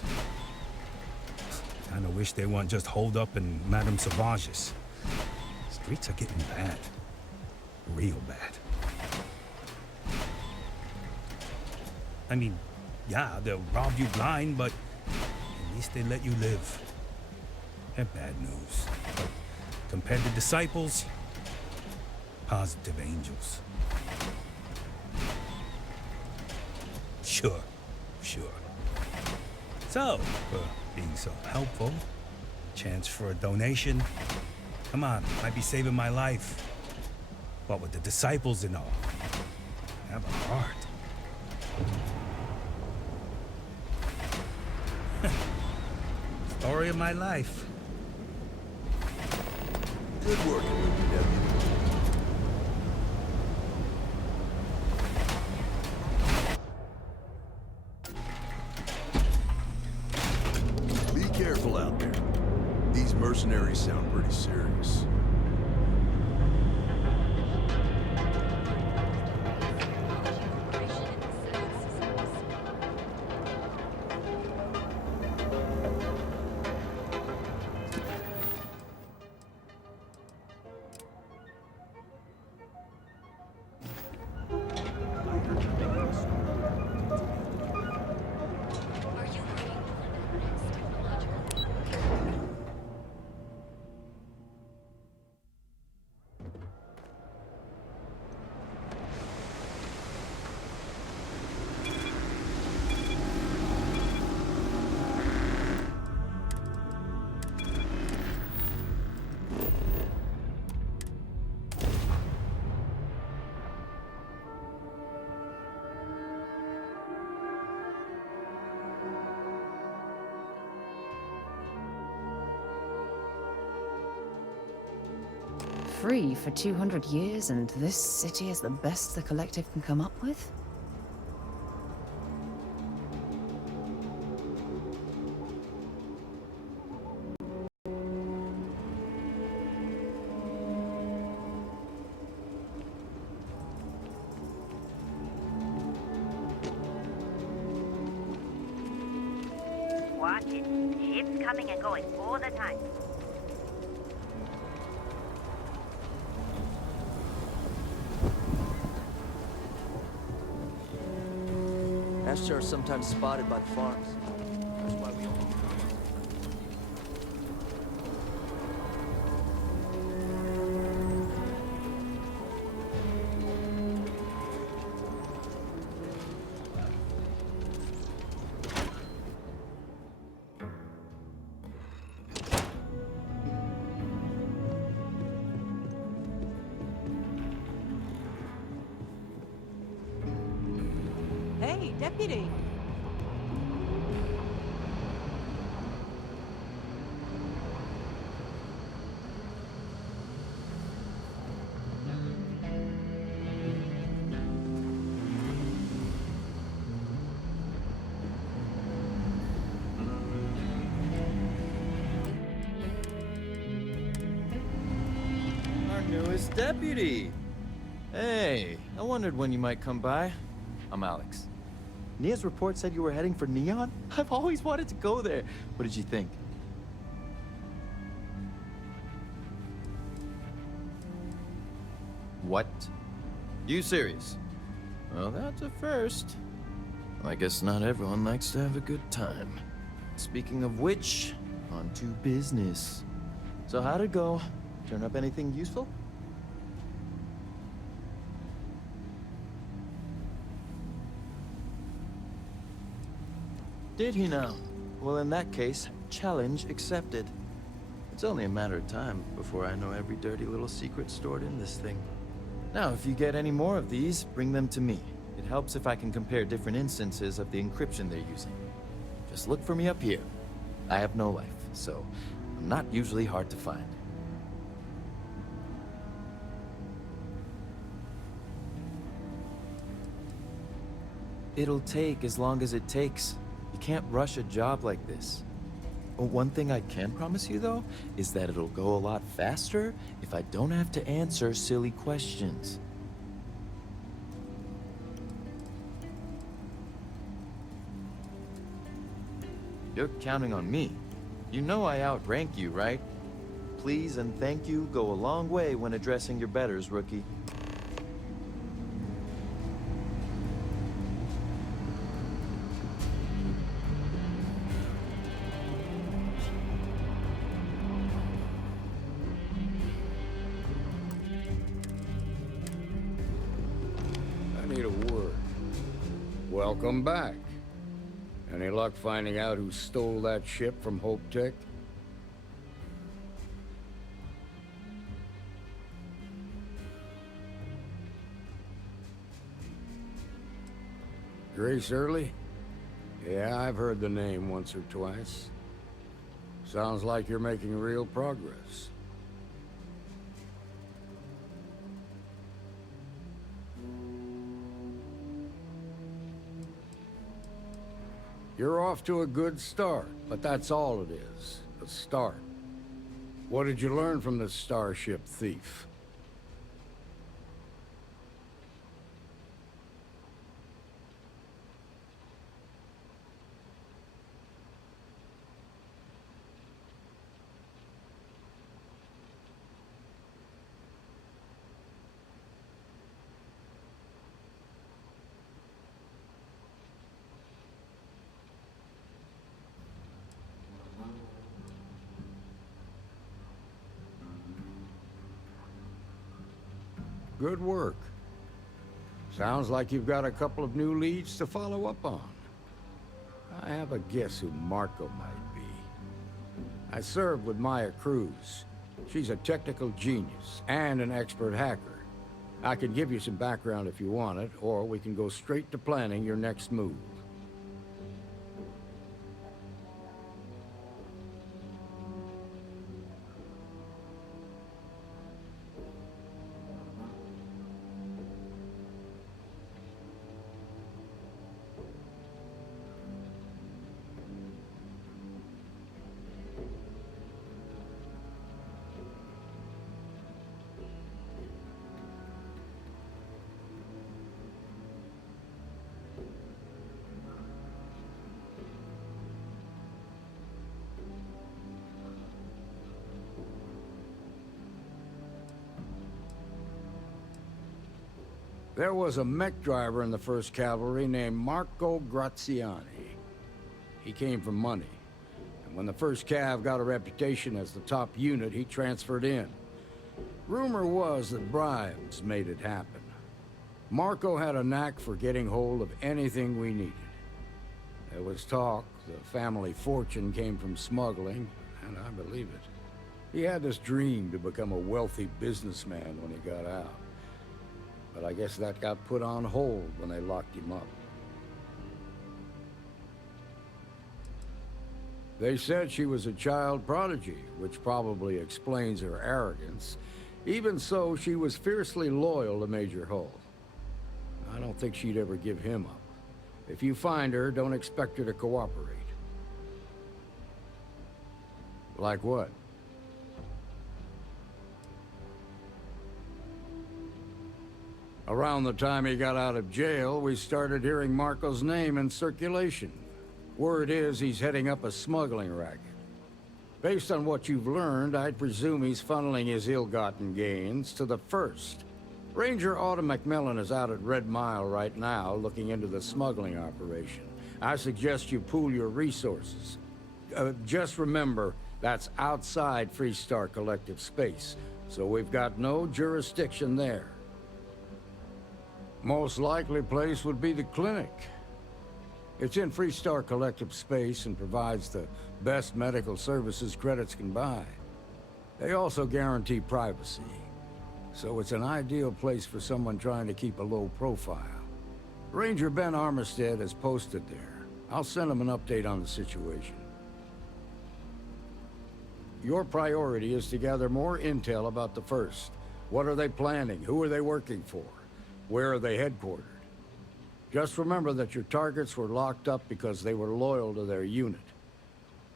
kinda wish they weren't just holed up in Madame Sauvage's. Streets are getting bad. Real bad. I mean, yeah, they'll rob you blind, but at least they let you live. They're bad news. But compared to disciples, positive angels. Sure. So, for being so helpful, chance for a donation. Come on, might be saving my life. What with the disciples and all. Have a heart. Story of my life. Good working with you, Deputy. Be careful out there. These mercenaries sound pretty serious. Free for 200 years, and this city is the best the Collective can come up with? Watch it. Ships coming and going all the time. Ashtar are sometimes spotted by the farms. That's why we all... Hey, Deputy! newest deputy. Hey, I wondered when you might come by. I'm Alex. Nia's report said you were heading for Neon? I've always wanted to go there. What did you think? What? You serious? Well, that's a first. I guess not everyone likes to have a good time. Speaking of which, on to business. So how'd it go? Turn up anything useful? Did he now? Well, in that case, challenge accepted. It's only a matter of time before I know every dirty little secret stored in this thing. Now, if you get any more of these, bring them to me. It helps if I can compare different instances of the encryption they're using. Just look for me up here. I have no life, so I'm not usually hard to find. It'll take as long as it takes. You can't rush a job like this. One thing I can promise you, though, is that it'll go a lot faster if I don't have to answer silly questions. You're counting on me. You know I outrank you, right? Please and thank you go a long way when addressing your betters, rookie. Welcome back. Any luck finding out who stole that ship from Hope Tech? Grace Early? Yeah, I've heard the name once or twice. Sounds like you're making real progress. You're off to a good start, but that's all it is, a start. What did you learn from the starship thief? Good work. Sounds like you've got a couple of new leads to follow up on. I have a guess who Marco might be. I served with Maya Cruz. She's a technical genius and an expert hacker. I can give you some background if you want it, or we can go straight to planning your next move. There was a mech driver in the 1st Cavalry named Marco Graziani. He came from money, and when the 1st Cav got a reputation as the top unit, he transferred in. Rumor was that bribes made it happen. Marco had a knack for getting hold of anything we needed. There was talk the family fortune came from smuggling, and I believe it. He had this dream to become a wealthy businessman when he got out. But I guess that got put on hold when they locked him up. They said she was a child prodigy, which probably explains her arrogance. Even so, she was fiercely loyal to Major Hull. I don't think she'd ever give him up. If you find her, don't expect her to cooperate. Like what? Around the time he got out of jail, we started hearing Marco's name in circulation. Word is he's heading up a smuggling racket. Based on what you've learned, I'd presume he's funneling his ill-gotten gains to the First. Ranger Autumn McMillan is out at Red Mile right now, looking into the smuggling operation. I suggest you pool your resources. Just remember, that's outside Freestar Collective space, so we've got no jurisdiction there. Most likely place would be the clinic. It's in Freestar Collective space and provides the best medical services credits can buy. They also guarantee privacy, so it's an ideal place for someone trying to keep a low profile. Ranger Ben Armistead is posted there. I'll send him an update on the situation. Your priority is to gather more intel about the First. What are they planning? Who are they working for? Where are they headquartered? Just remember that your targets were locked up because they were loyal to their unit.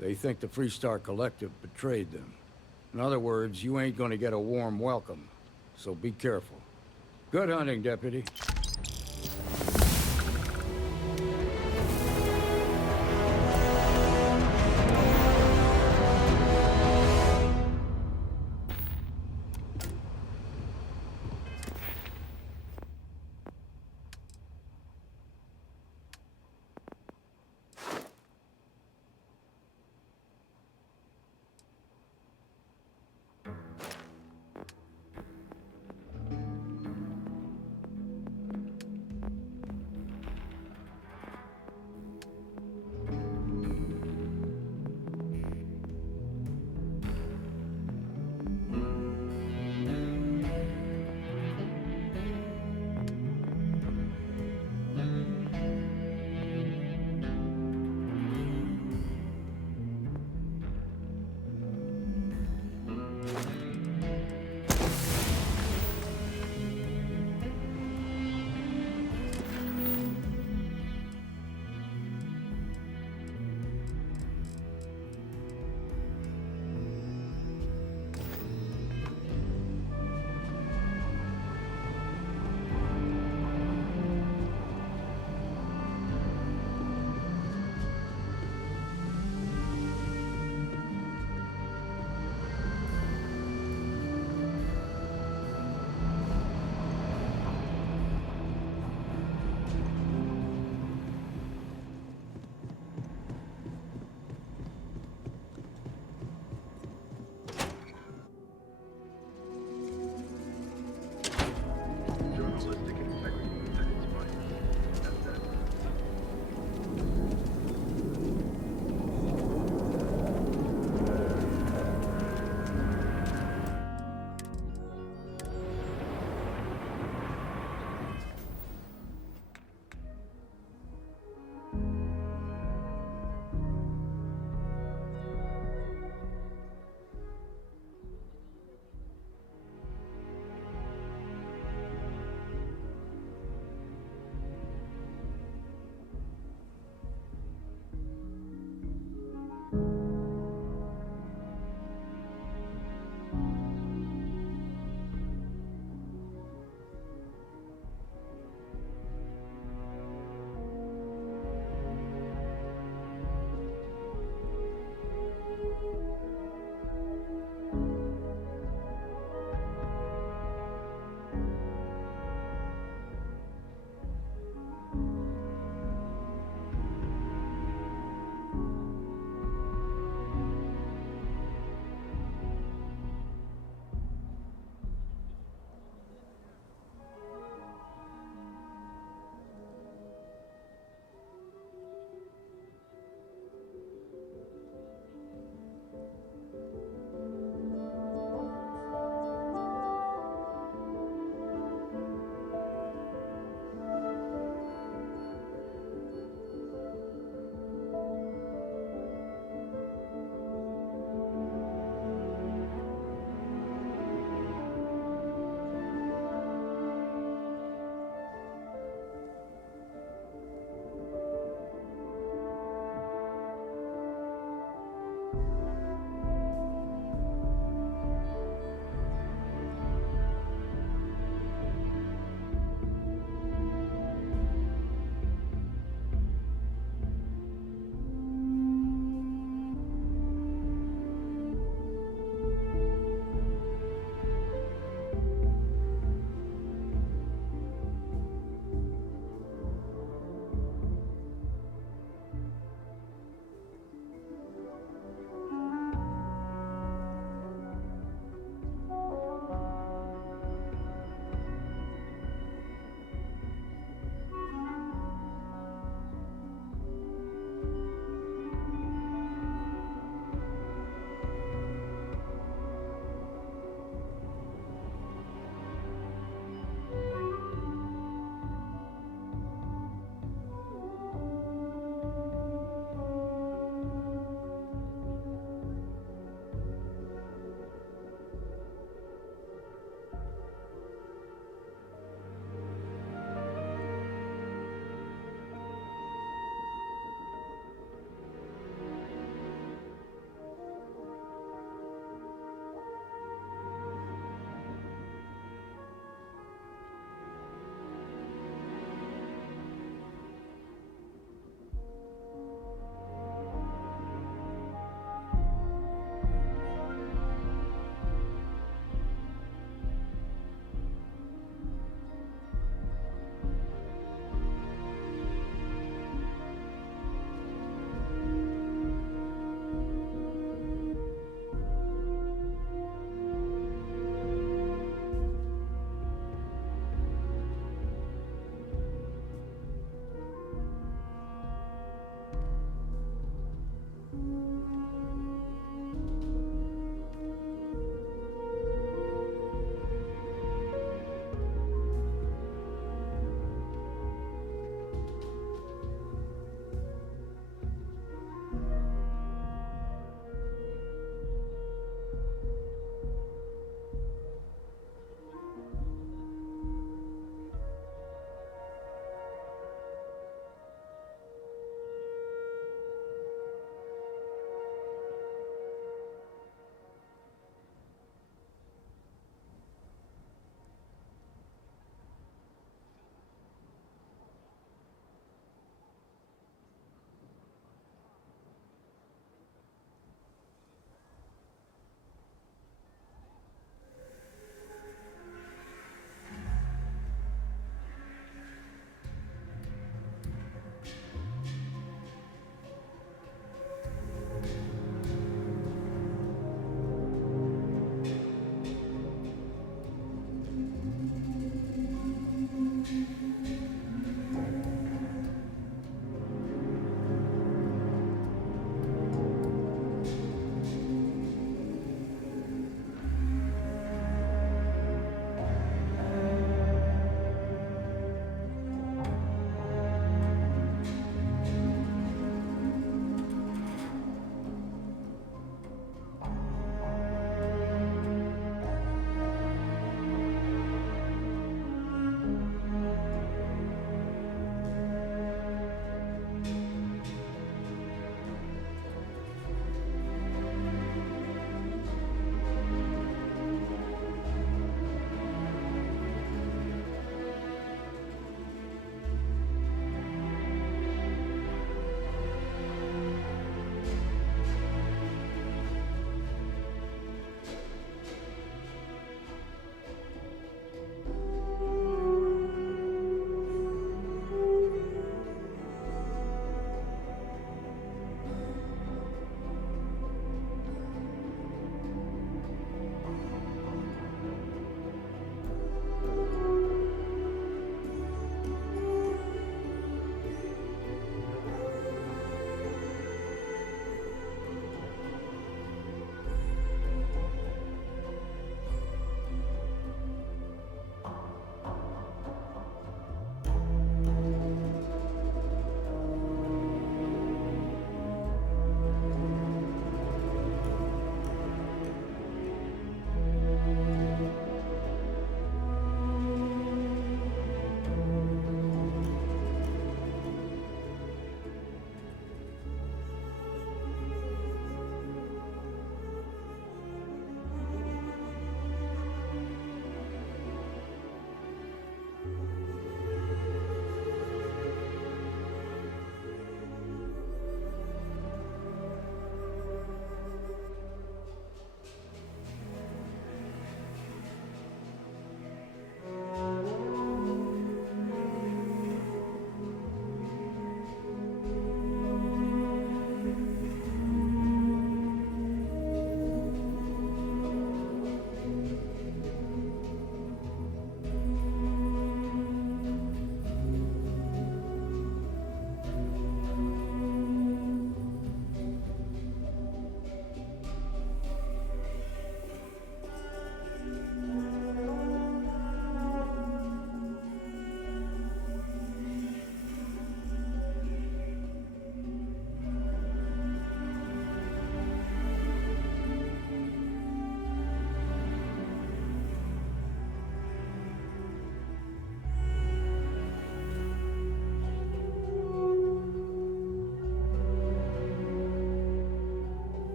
They think the Freestar Collective betrayed them. In other words, you ain't gonna get a warm welcome, so be careful. Good hunting, Deputy.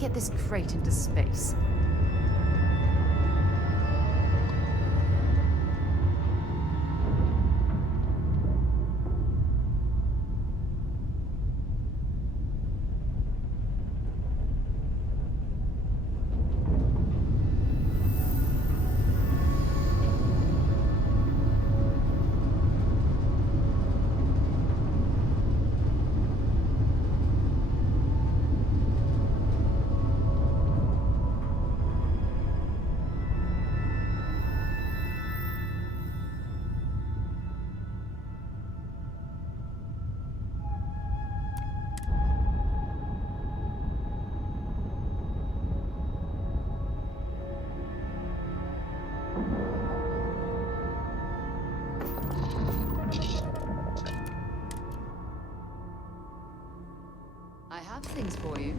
get this crate into space. I have things for you.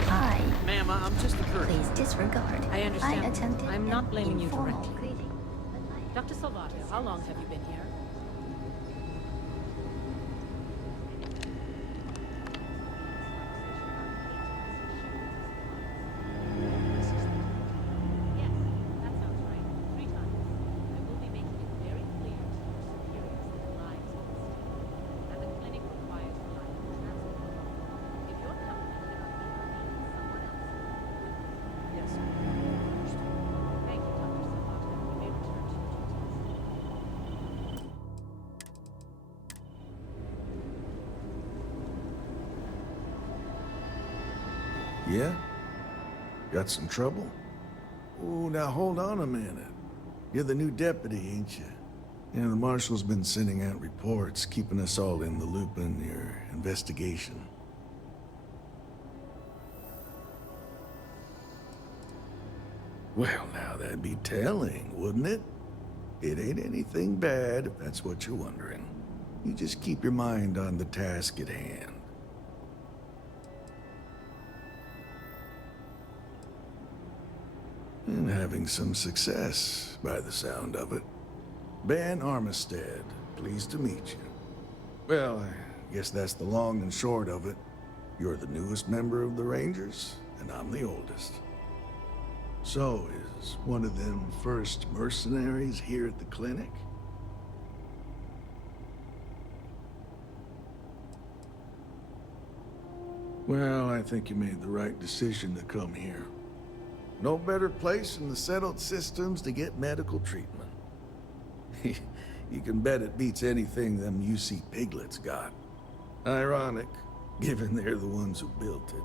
Hi. Ma'am, I'm just the courier. Please disregard. I understand. I attempted I'm not an blaming you informal directly. greeting. Dr. Salvato, how long have you been here? Yeah? Got some trouble? Oh, now hold on a minute. You're the new deputy, ain't you? Yeah, the marshal's been sending out reports, keeping us all in the loop in your investigation. Well, now that'd be telling, wouldn't it? It ain't anything bad, if that's what you're wondering. You just keep your mind on the task at hand. And having some success, by the sound of it. Ben Armistead, pleased to meet you. Well, I guess that's the long and short of it. You're the newest member of the Rangers, and I'm the oldest. So, is one of them first mercenaries here at the clinic? Well, I think you made the right decision to come here. No better place in the settled systems to get medical treatment. You can bet it beats anything them UC piglets got. Ironic, given they're the ones who built it.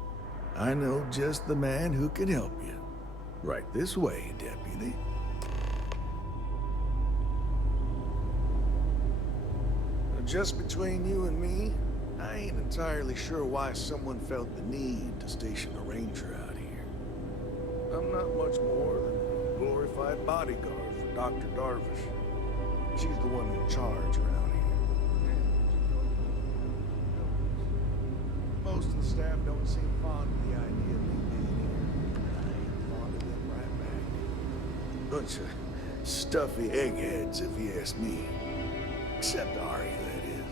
I know just the man who can help you. Right this way, Deputy. Just between you and me, I ain't entirely sure why someone felt the need to station a ranger out here. I'm not much more than a glorified bodyguard for Dr. Darvish. She's the one in charge around here. Most of the staff don't seem fond of the idea of me being here. I ain't fond of them right back. Bunch of stuffy eggheads, if you ask me. Except Ari, that is.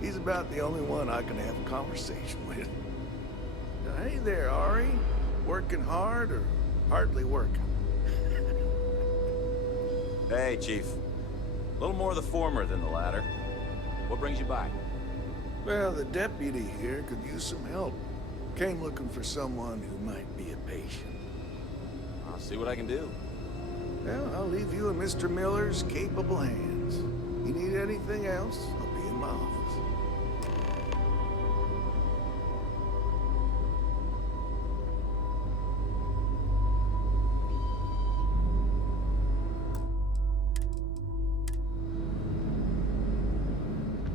He's about the only one I can have a conversation with. Now, hey there, Ari. Working hard or hardly working? Hey, Chief. A little more the former than the latter. What brings you by? Well, the deputy here could use some help. Came looking for someone who might be a patient. I'll see what I can do. Well, I'll leave you in Mr. Miller's capable hands. You need anything else, I'll be in my office.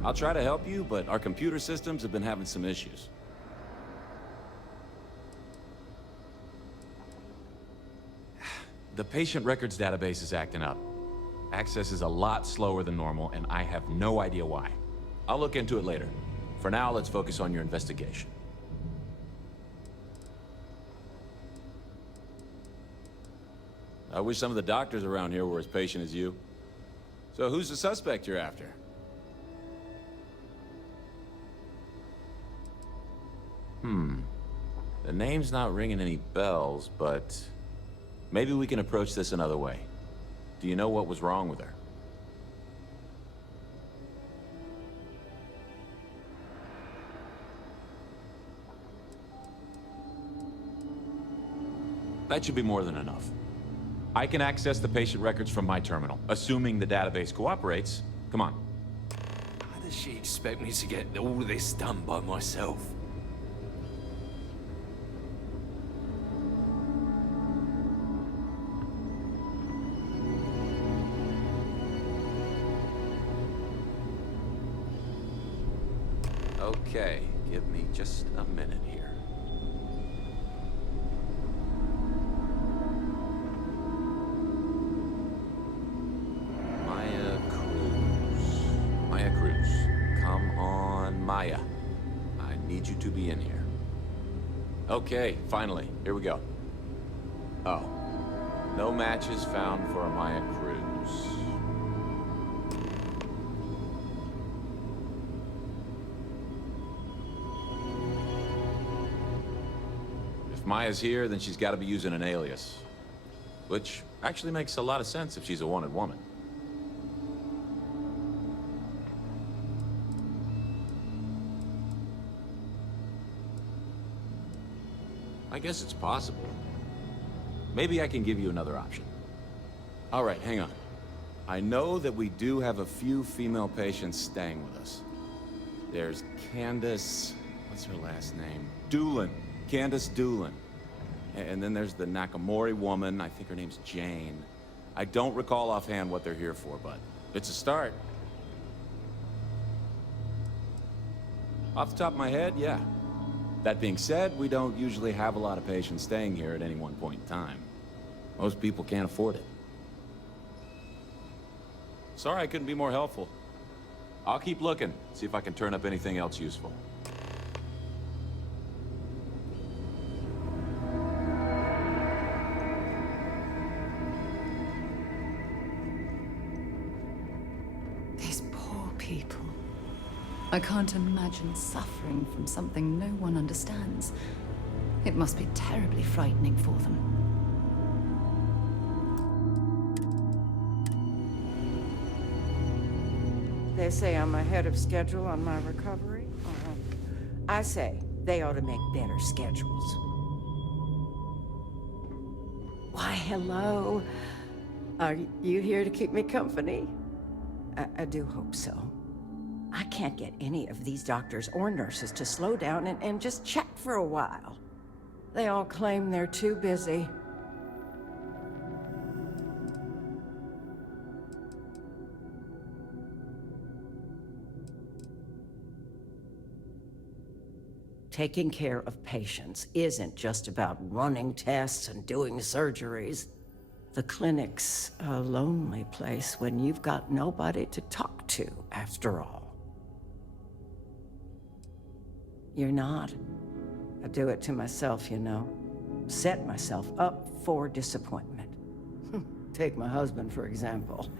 I'll try to help you, but our computer systems have been having some issues. The patient records database is acting up. Access is a lot slower than normal, and I have no idea why. I'll look into it later. For now, let's focus on your investigation. I wish some of the doctors around here were as patient as you. So who's the suspect you're after? The name's not ringing any bells, but maybe we can approach this another way. Do you know what was wrong with her? That should be more than enough. I can access the patient records from my terminal, assuming the database cooperates. Come on. How does she expect me to get all this done by myself? Okay, give me just a minute here. Maya Cruz. Come on, Maya. I need you to be in here. Okay, finally. Here we go. Oh. No matches found for a Maya Cruz. If Maya's here, then she's got to be using an alias. Which actually makes a lot of sense if she's a wanted woman. I guess it's possible. Maybe I can give you another option. All right, hang on. I know that we do have a few female patients staying with us. There's Candace... what's her last name? Doolin. Candace Doolin. And then there's the Nakamori woman. I think her name's Jane. I don't recall offhand what they're here for, but it's a start. Off the top of my head, yeah. That being said, we don't usually have a lot of patients staying here at any one point in time. Most people can't afford it. Sorry I couldn't be more helpful. I'll keep looking, see if I can turn up anything else useful. These poor people. I can't imagine suffering from something no one understands. It must be terribly frightening for them. They say I'm ahead of schedule on my recovery. I say they ought to make better schedules. Why, hello. Are you here to keep me company? I do hope so. I can't get any of these doctors or nurses to slow down and just chat for a while. They all claim they're too busy. Taking care of patients isn't just about running tests and doing surgeries. The clinic's a lonely place when you've got nobody to talk to, after all. You're not. I do it to myself, you know. Set myself up for disappointment. Take my husband, for example.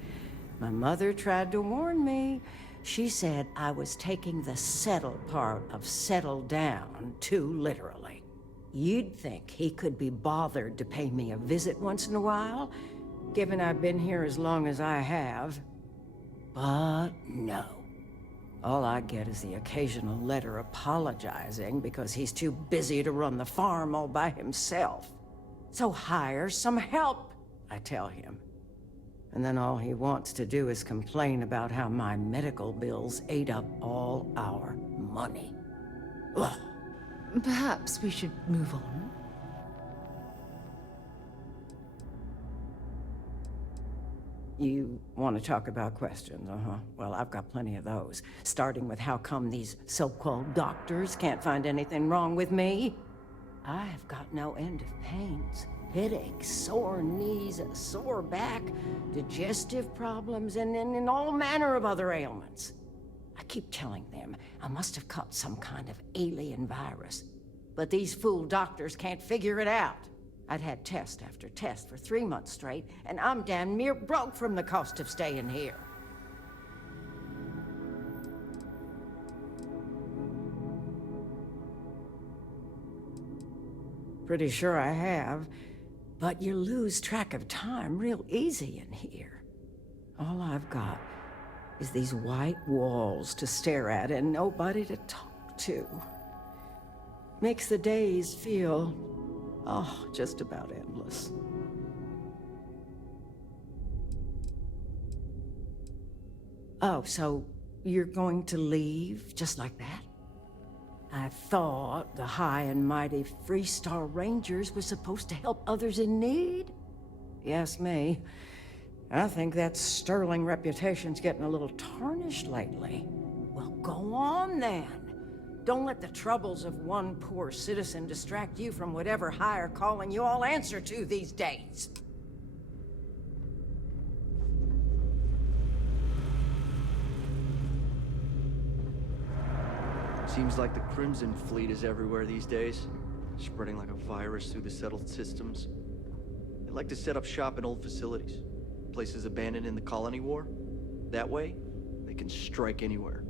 My mother tried to warn me. She said I was taking the settle part of settle down too literally. You'd think he could be bothered to pay me a visit once in a while, given I've been here as long as I have. But no. All I get is the occasional letter apologizing because he's too busy to run the farm all by himself. So hire some help, I tell him. And then all he wants to do is complain about how my medical bills ate up all our money. Ugh. Perhaps we should move on. You want to talk about questions, Well, I've got plenty of those. Starting with how come these so-called doctors can't find anything wrong with me? I've got no end of pains. Headaches, sore knees, a sore back, digestive problems, and all manner of other ailments. I keep telling them I must have caught some kind of alien virus. But these fool doctors can't figure it out. I'd had test after test for 3 months straight, and I'm damn near broke from the cost of staying here. Pretty sure I have, but you lose track of time real easy in here. All I've got is these white walls to stare at and nobody to talk to. Makes the days feel, oh, just about endless. Oh, so you're going to leave just like that? I thought the high and mighty Freestar Rangers were supposed to help others in need. Yes, me. I think that sterling reputation's getting a little tarnished lately. Well, go on then. Don't let the troubles of one poor citizen distract you from whatever higher calling you all answer to these days. Seems like the Crimson Fleet is everywhere these days, spreading like a virus through the settled systems. They like to set up shop in old facilities, places abandoned in the colony war. That way, they can strike anywhere.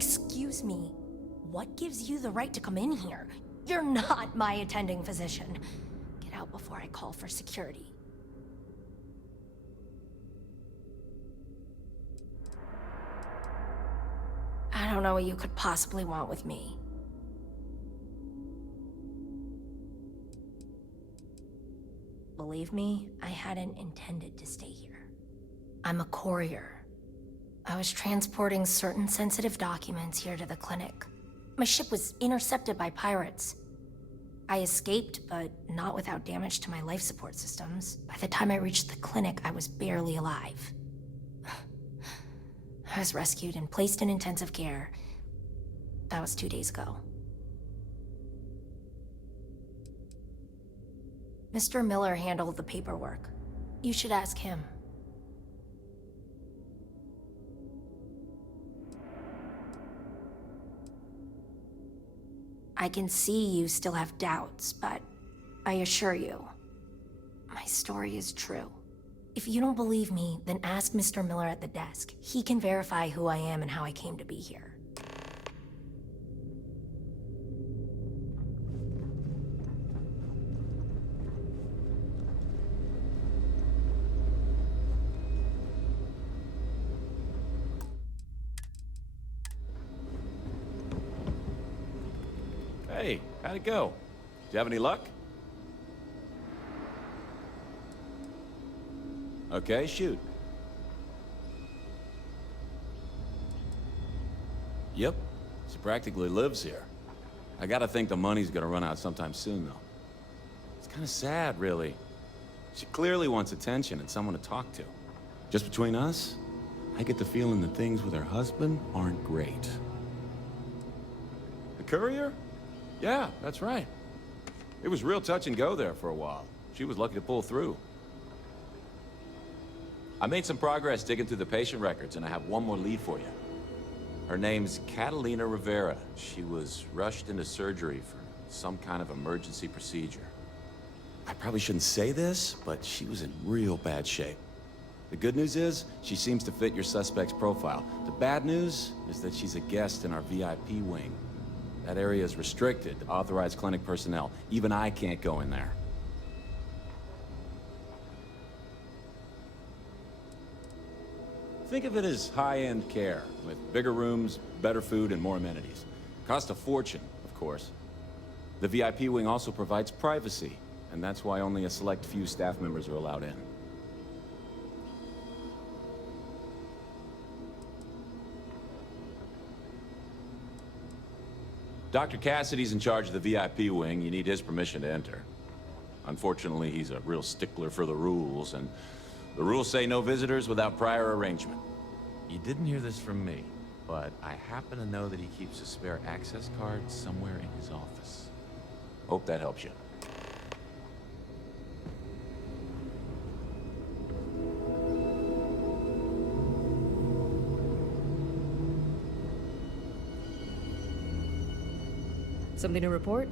Excuse me, what gives you the right to come in here? You're not my attending physician. Get out before I call for security. I don't know what you could possibly want with me. Believe me, I hadn't intended to stay here. I'm a courier. I was transporting certain sensitive documents here to the clinic. My ship was intercepted by pirates. I escaped, but not without damage to my life support systems. By the time I reached the clinic, I was barely alive. I was rescued and placed in intensive care. That was 2 days ago. Mr. Miller handled the paperwork. You should ask him. I can see you still have doubts, but I assure you, my story is true. If you don't believe me, then ask Mr. Miller at the desk. He can verify who I am and how I came to be here. Hey, how'd it go? Did you have any luck? Okay, shoot. Yep, she practically lives here. I gotta think the money's gonna run out sometime soon, though. It's kinda sad, really. She clearly wants attention and someone to talk to. Just between us, I get the feeling that things with her husband aren't great. The courier? Yeah, that's right. It was real touch and go there for a while. She was lucky to pull through. I made some progress digging through the patient records, and I have one more lead for you. Her name's Catalina Rivera. She was rushed into surgery for some kind of emergency procedure. I probably shouldn't say this, but she was in real bad shape. The good news is, she seems to fit your suspect's profile. The bad news is that she's a guest in our VIP wing. That area is restricted to authorized clinic personnel. Even I can't go in there. Think of it as high-end care, with bigger rooms, better food, and more amenities. Cost a fortune, of course. The VIP wing also provides privacy, and that's why only a select few staff members are allowed in. Dr. Cassidy's in charge of the VIP wing. You need his permission to enter. Unfortunately, he's a real stickler for the rules, and the rules say no visitors without prior arrangement. You didn't hear this from me, but I happen to know that he keeps a spare access card somewhere in his office. Hope that helps you. Something to report?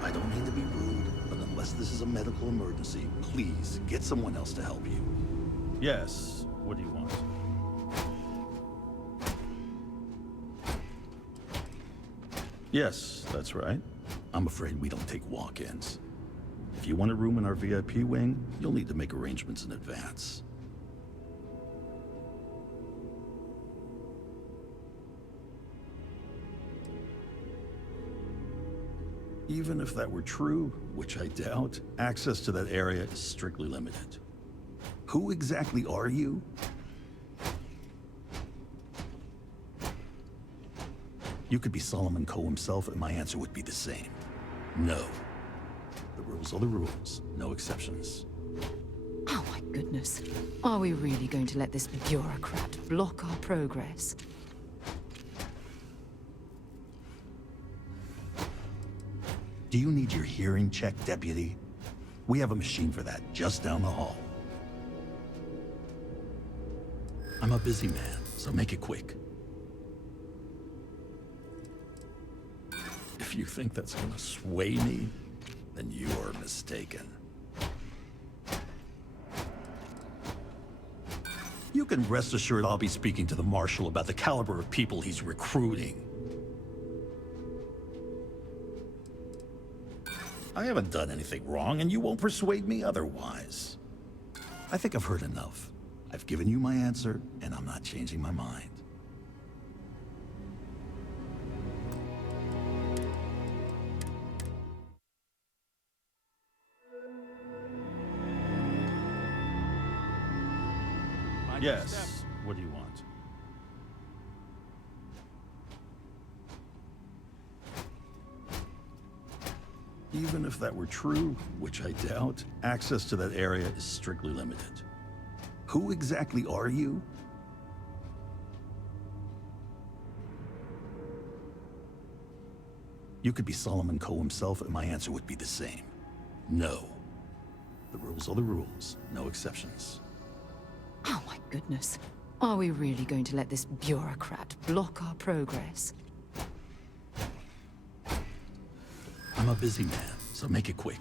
I don't mean to be rude, but unless this is a medical emergency, please get someone else to help you. Yes. What do you want? Yes, that's right. I'm afraid we don't take walk-ins. If you want a room in our VIP wing, you'll need to make arrangements in advance. Even if that were true, which I doubt, access to that area is strictly limited. Who exactly are you? You could be Solomon Coe himself, and my answer would be the same. No. The rules are the rules, no exceptions. Oh my goodness. Are we really going to let this bureaucrat block our progress? Do you need your hearing checked, Deputy? We have a machine for that just down the hall. I'm a busy man, so make it quick. If you think that's gonna sway me, then you are mistaken. You can rest assured I'll be speaking to the Marshal about the caliber of people he's recruiting. I haven't done anything wrong, and you won't persuade me otherwise. I think I've heard enough. I've given you my answer, and I'm not changing my mind. Yes. What do you want? Even if that were true, which I doubt, access to that area is strictly limited. Who exactly are you? You could be Solomon Coe himself, and my answer would be the same. No. The rules are the rules, no exceptions. Oh my goodness. Are we really going to let this bureaucrat block our progress? I'm a busy man, so make it quick.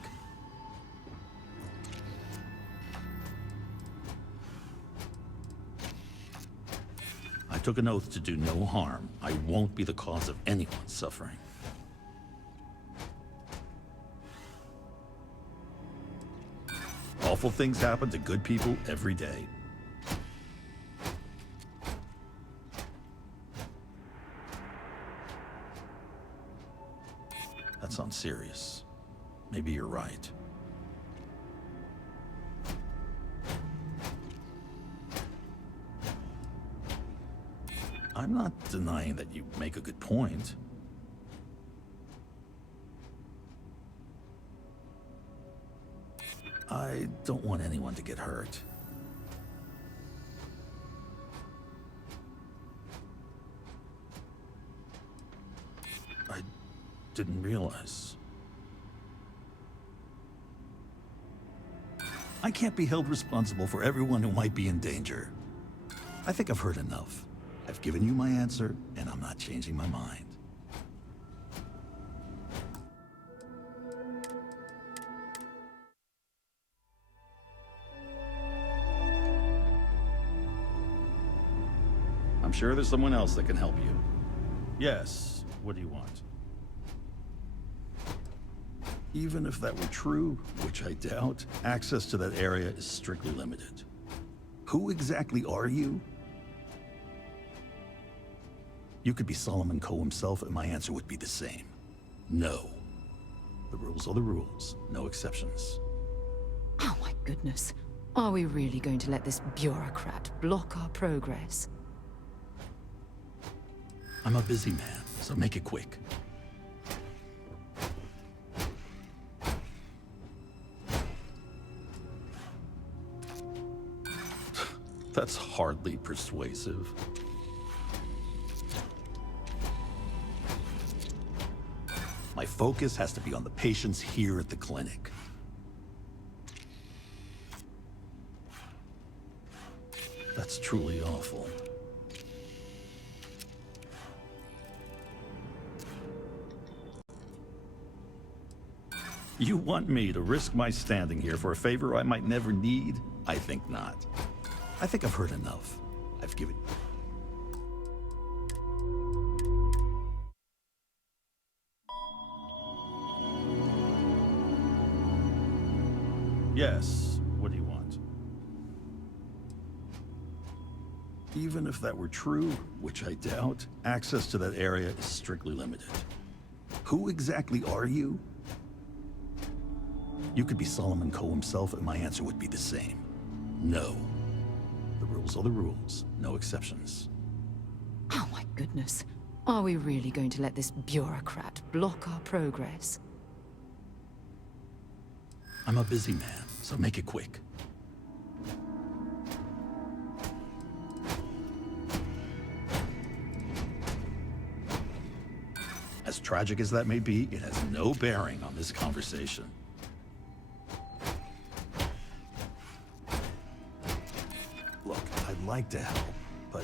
I took an oath to do no harm. I won't be the cause of anyone's suffering. Awful things happen to good people every day. That sounds serious. Maybe you're right. I'm not denying that you make a good point. I don't want anyone to get hurt. I didn't realize. I can't be held responsible for everyone who might be in danger. I think I've heard enough. I've given you my answer, and I'm not changing my mind. I'm sure there's someone else that can help you. Yes, what do you want? Even if that were true, which I doubt, access to that area is strictly limited. Who exactly are you? You could be Solomon Coe himself, and my answer would be the same. No. The rules are the rules, no exceptions. Oh my goodness. Are we really going to let this bureaucrat block our progress? I'm a busy man, so make it quick. That's hardly persuasive. My focus has to be on the patients here at the clinic. That's truly awful. You want me to risk my standing here for a favor I might never need? I think not. I think I've heard enough. I've given... Yes, what do you want? Even if that were true, which I doubt, access to that area is strictly limited. Who exactly are you? You could be Solomon Coe himself, and my answer would be the same. No. The rules are the rules, no exceptions. Oh my goodness. Are we really going to let this bureaucrat block our progress? I'm a busy man, so make it quick. As tragic as that may be, it has no bearing on this conversation. Look, I'd like to help, but...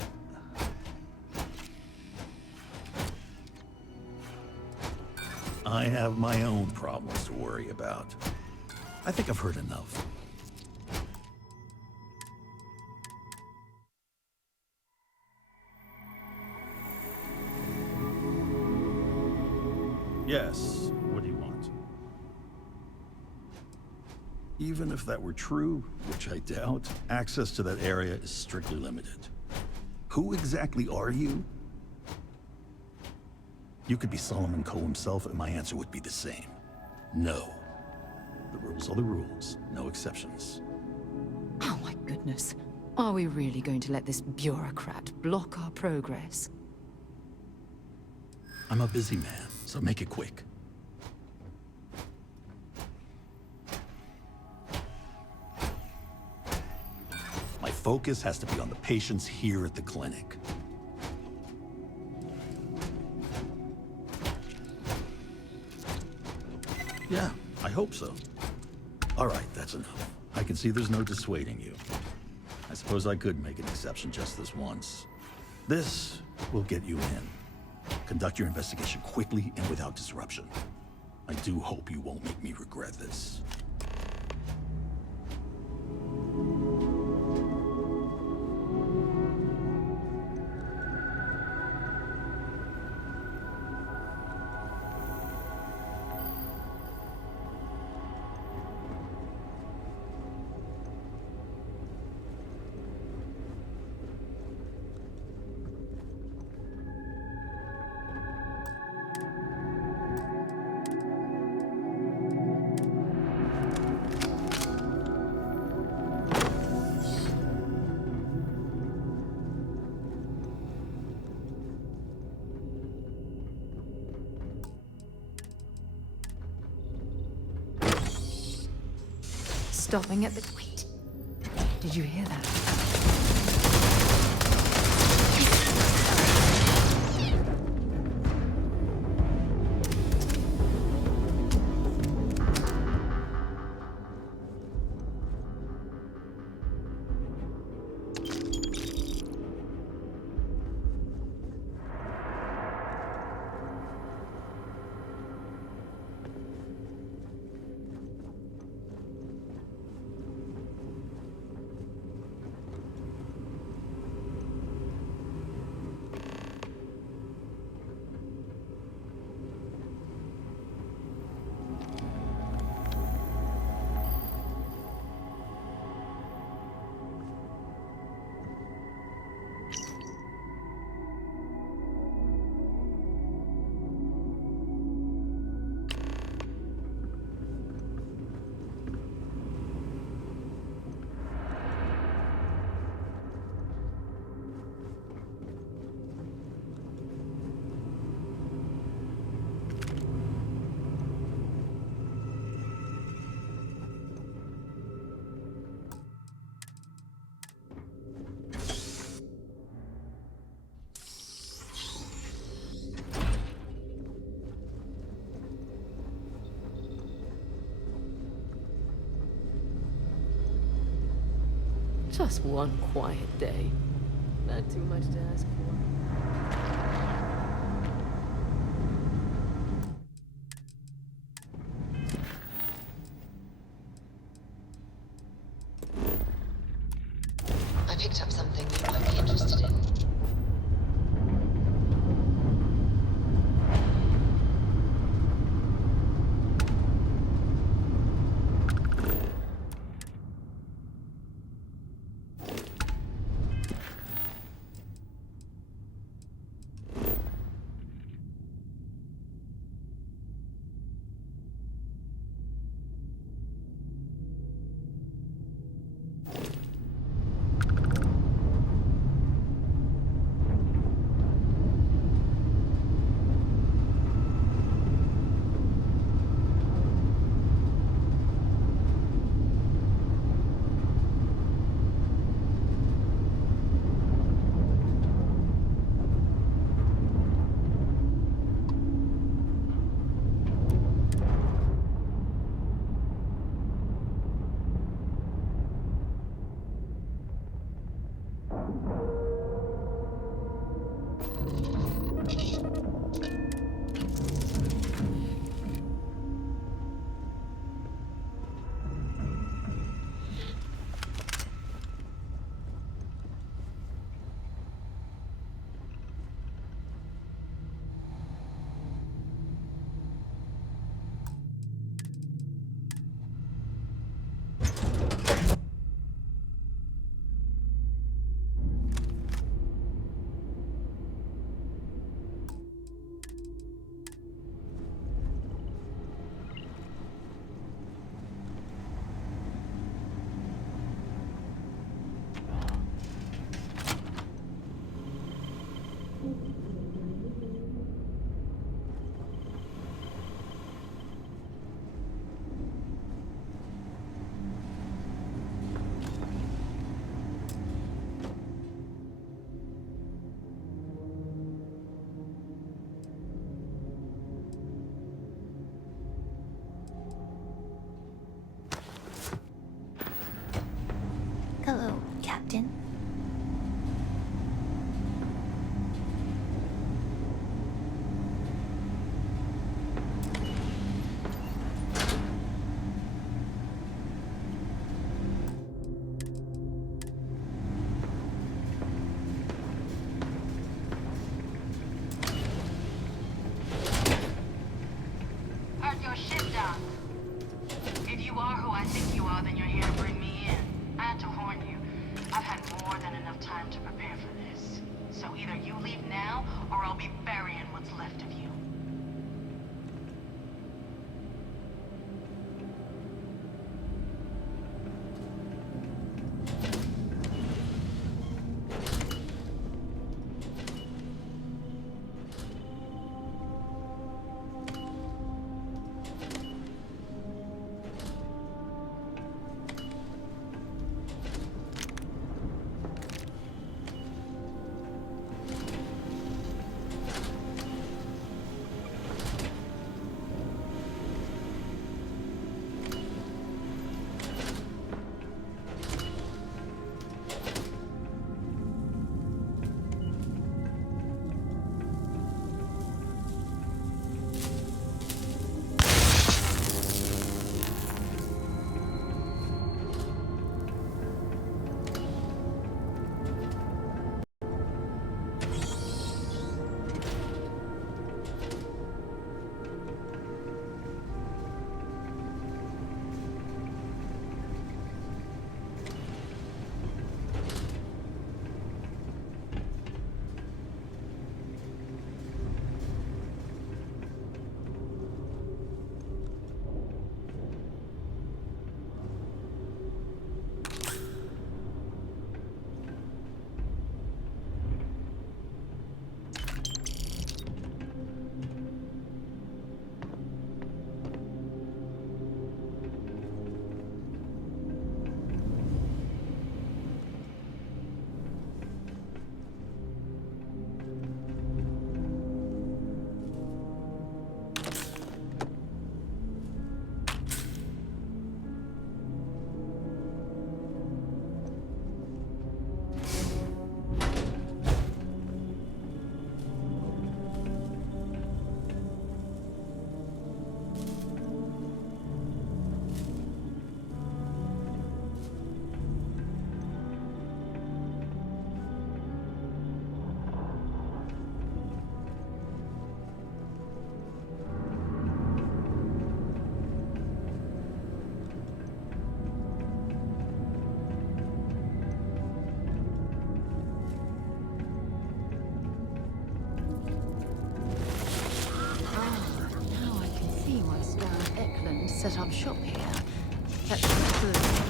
I have my own problems to worry about. I think I've heard enough. Yes, what do you want? Even if that were true, which I doubt, access to that area is strictly limited. Who exactly are you? You could be Solomon Coe himself, and my answer would be the same. No. The rules are the rules, no exceptions. Oh my goodness. Are we really going to let this bureaucrat block our progress? I'm a busy man, so make it quick. My focus has to be on the patients here at the clinic. Yeah, I hope so. All right, that's enough. I can see there's no dissuading you. I suppose I could make an exception just this once. This will get you in. Conduct your investigation quickly and without disruption. I do hope you won't make me regret this. Stopping at the... Wait. Did you hear that? Just one quiet day. Not too much to ask for. I picked up something you might be interested in. Hello, Captain. Heard your ship docked. If you are who I think you are, then you're here to bring me in. I had to warn you. I've had more than enough time to prepare for this. So either you leave now, or I'll be burying what's left of you. set up shop here. That should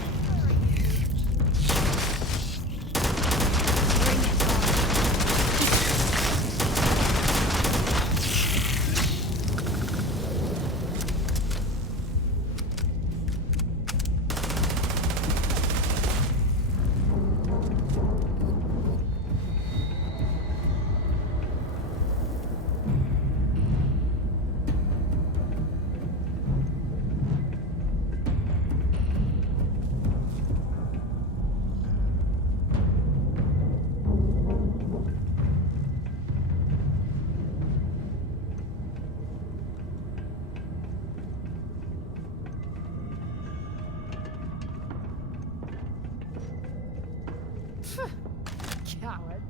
Coward.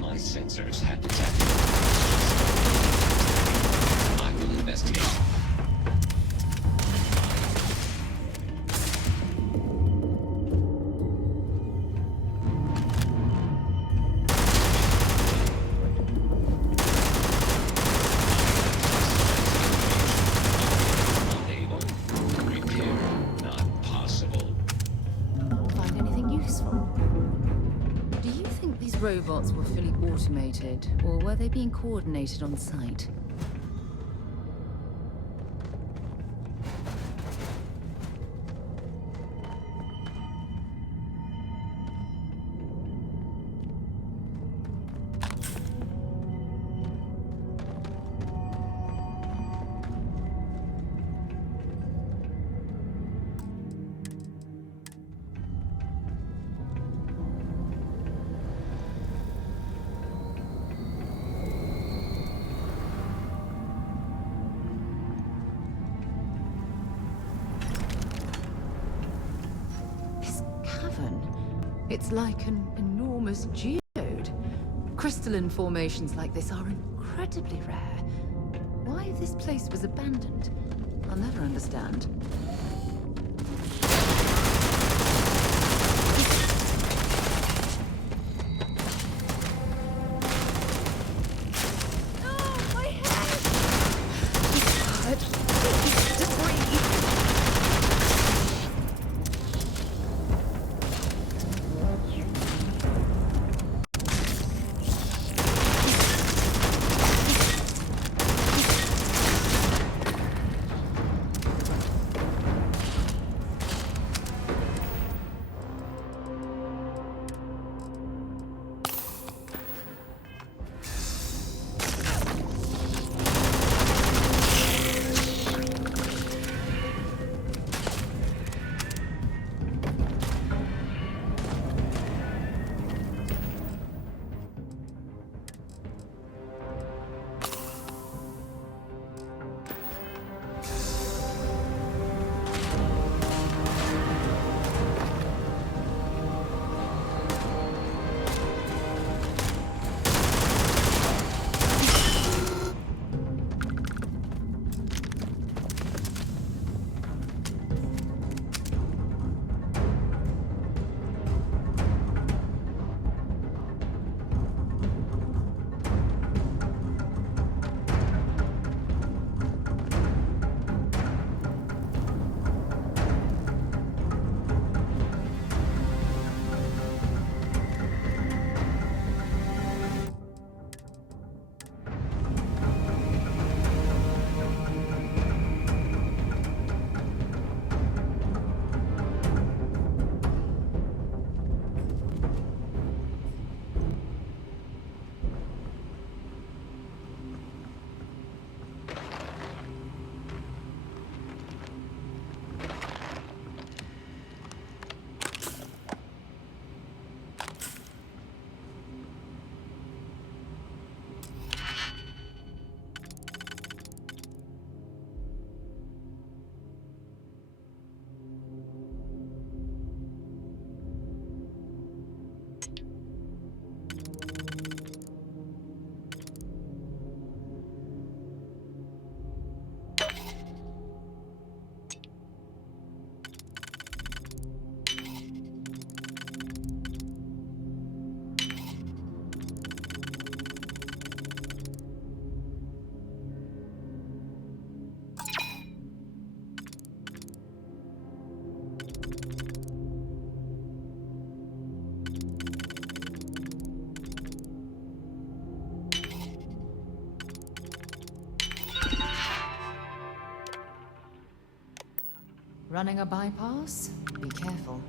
My sensors have detected. I will investigate. Unable. Repair not possible. find anything useful. Do you think these robots were fully automated, or were they being coordinated on site? It's like an enormous geode. Crystalline formations like this are incredibly rare. Why this place was abandoned, I'll never understand. Running a bypass? Be careful.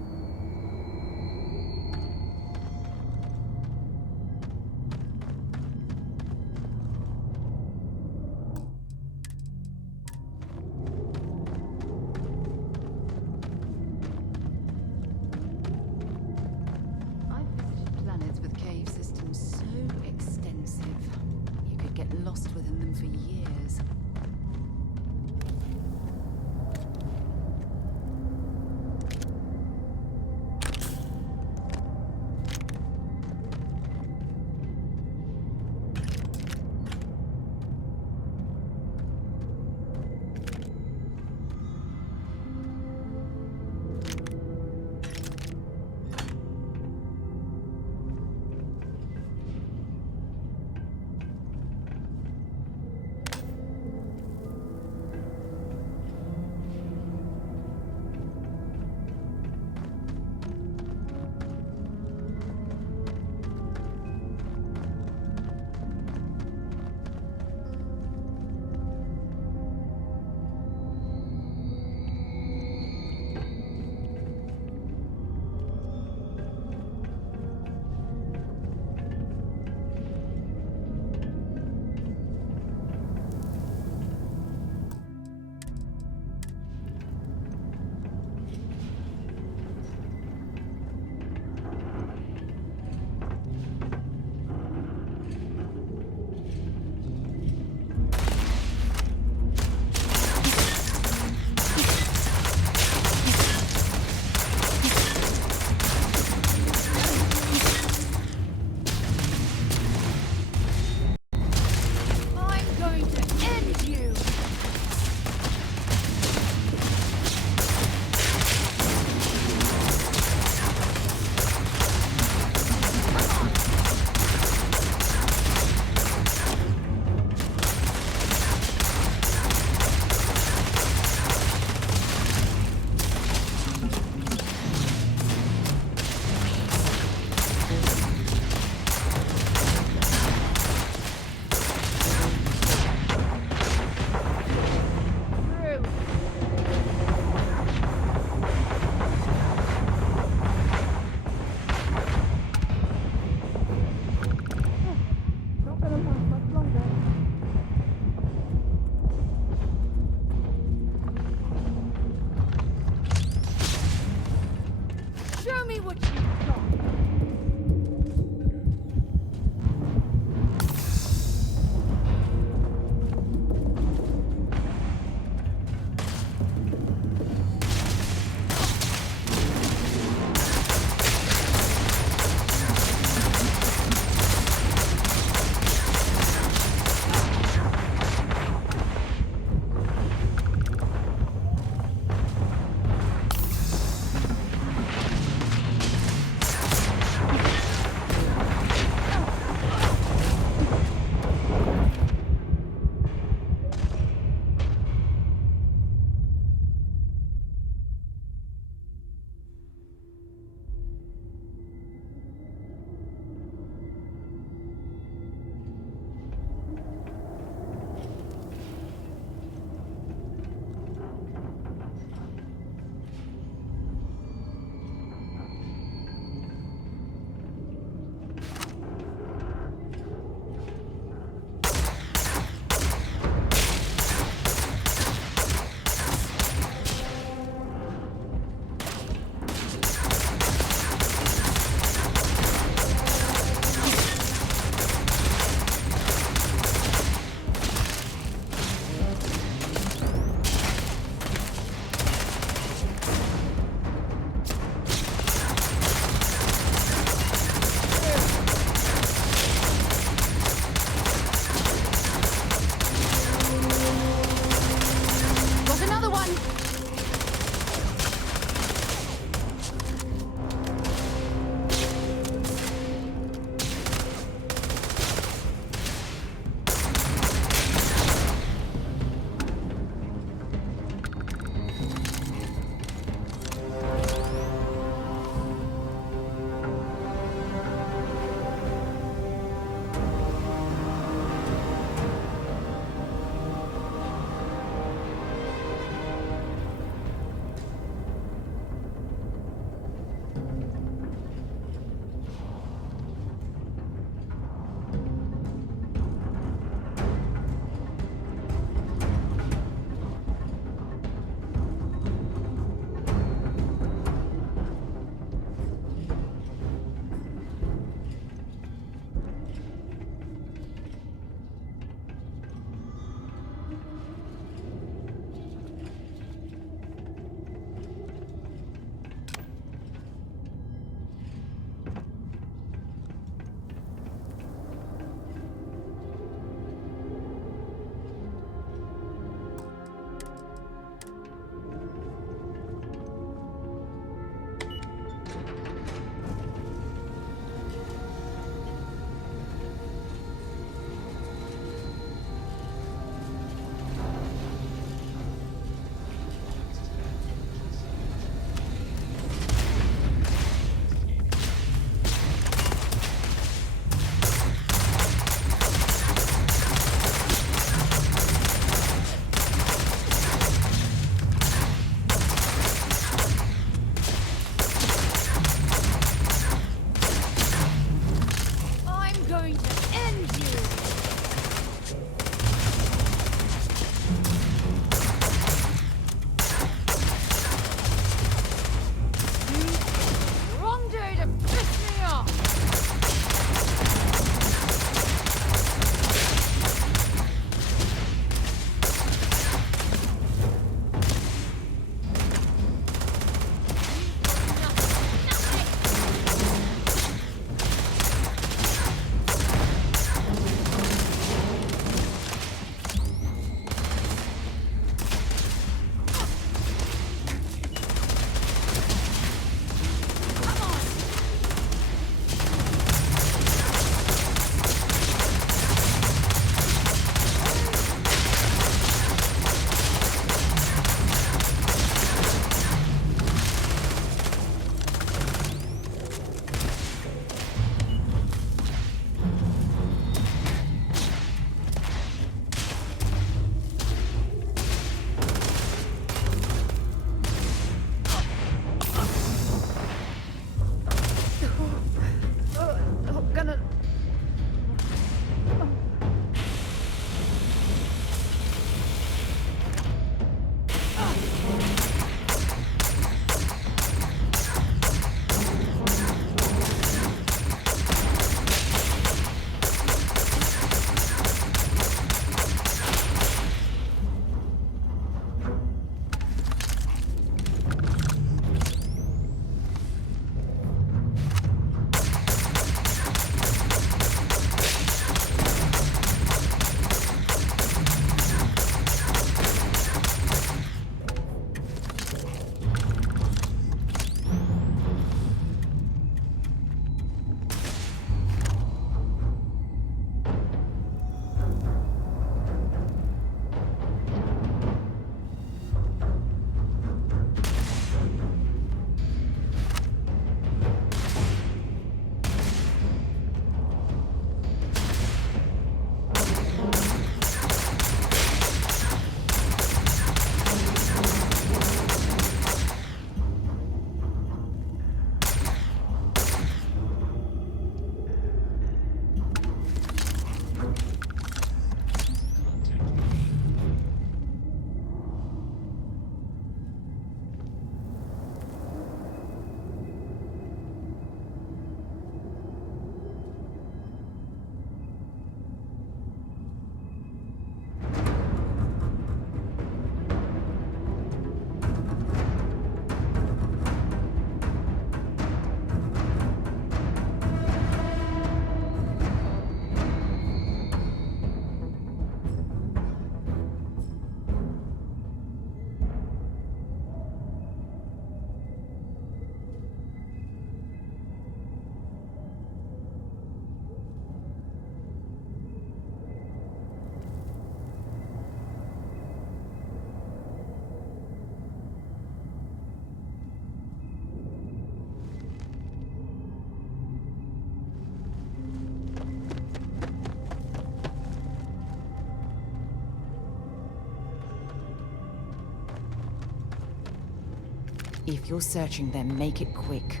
If you're searching them, make it quick.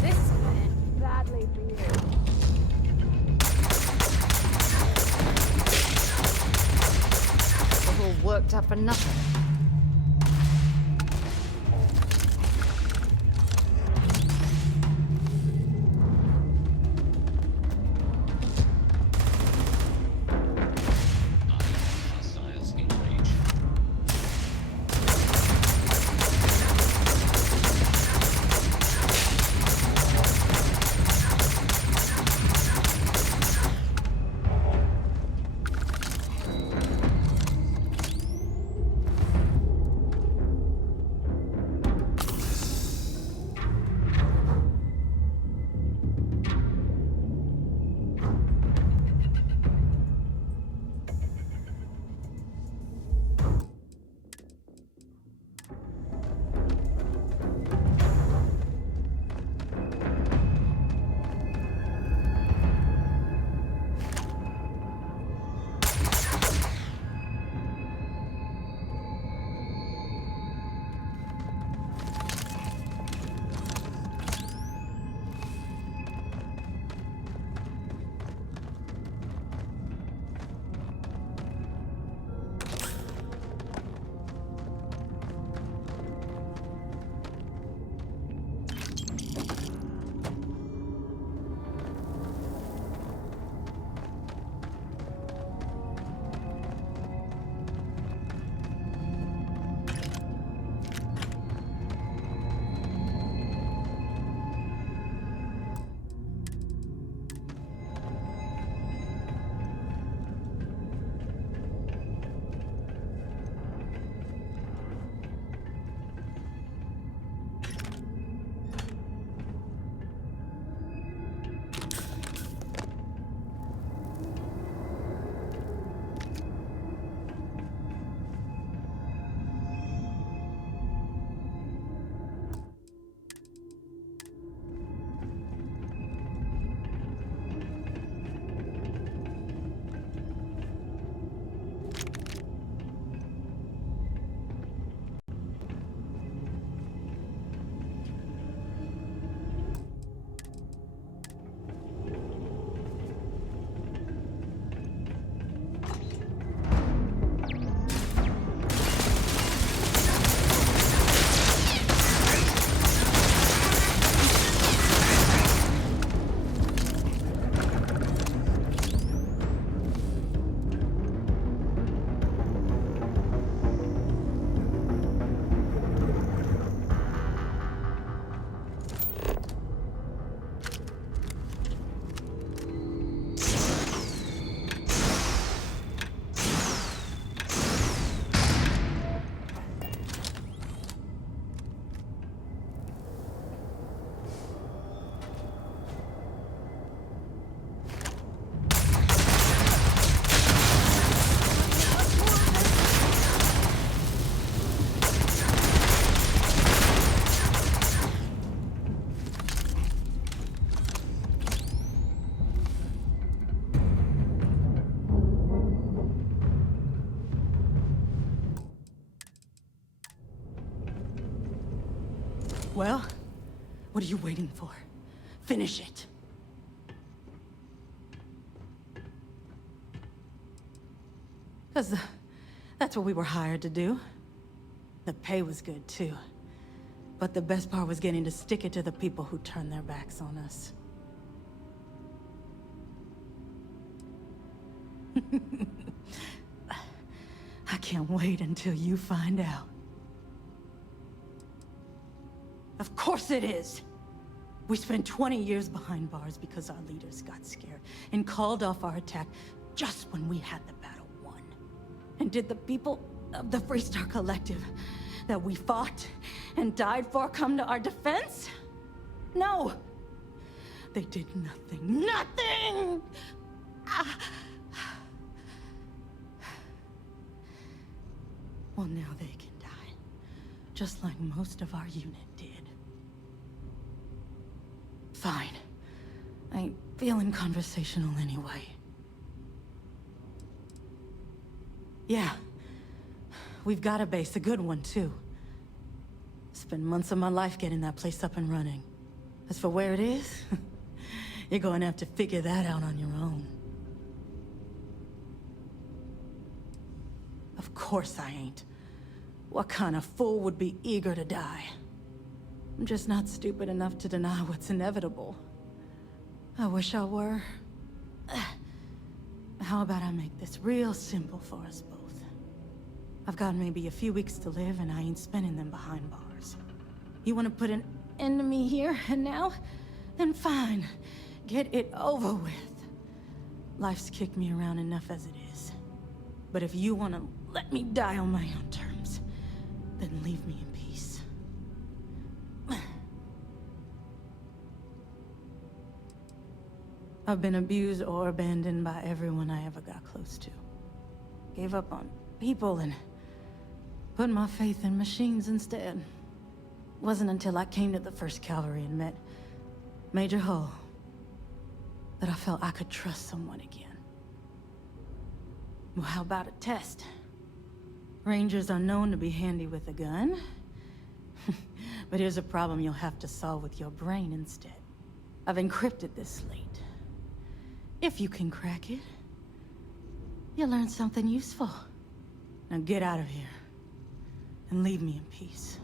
This is gonna end badly for you. We're all worked up for nothing. Hostiles in range. Well, what are you waiting for? Finish it. Because that's what we were hired to do. The pay was good, too. But the best part was getting to stick it to the people who turned their backs on us. I can't wait until you find out. Of course it is! We spent 20 years behind bars because our leaders got scared and called off our attack just when we had the battle won. And did the people of the Freestar Collective that we fought and died for come to our defense? No! They did nothing. Nothing! Well, now they can die. Just like most of our unit did. Fine. I ain't feeling conversational anyway. Yeah. We've got a base, a good one, too. Spent months of my life getting that place up and running. As for where it is, you're going to have to figure that out on your own. Of course I ain't. What kind of fool would be eager to die? I'm just not stupid enough to deny what's inevitable. I wish I were. How about I make this real simple for us both? I've got maybe a few weeks to live, and I ain't spending them behind bars. You want to put an end to me here and now? Then fine. Get it over with. Life's kicked me around enough as it is. But if you want to let me die on my own terms, then leave me in peace. I've been abused or abandoned by everyone I ever got close to. Gave up on people and put my faith in machines instead. Wasn't until I came to the 1st Cavalry and met Major Hull that I felt I could trust someone again. Well, how about a test? Rangers are known to be handy with a gun. But here's a problem you'll have to solve with your brain instead. I've encrypted this slate. If you can crack it, you'll learn something useful. Now get out of here and leave me in peace.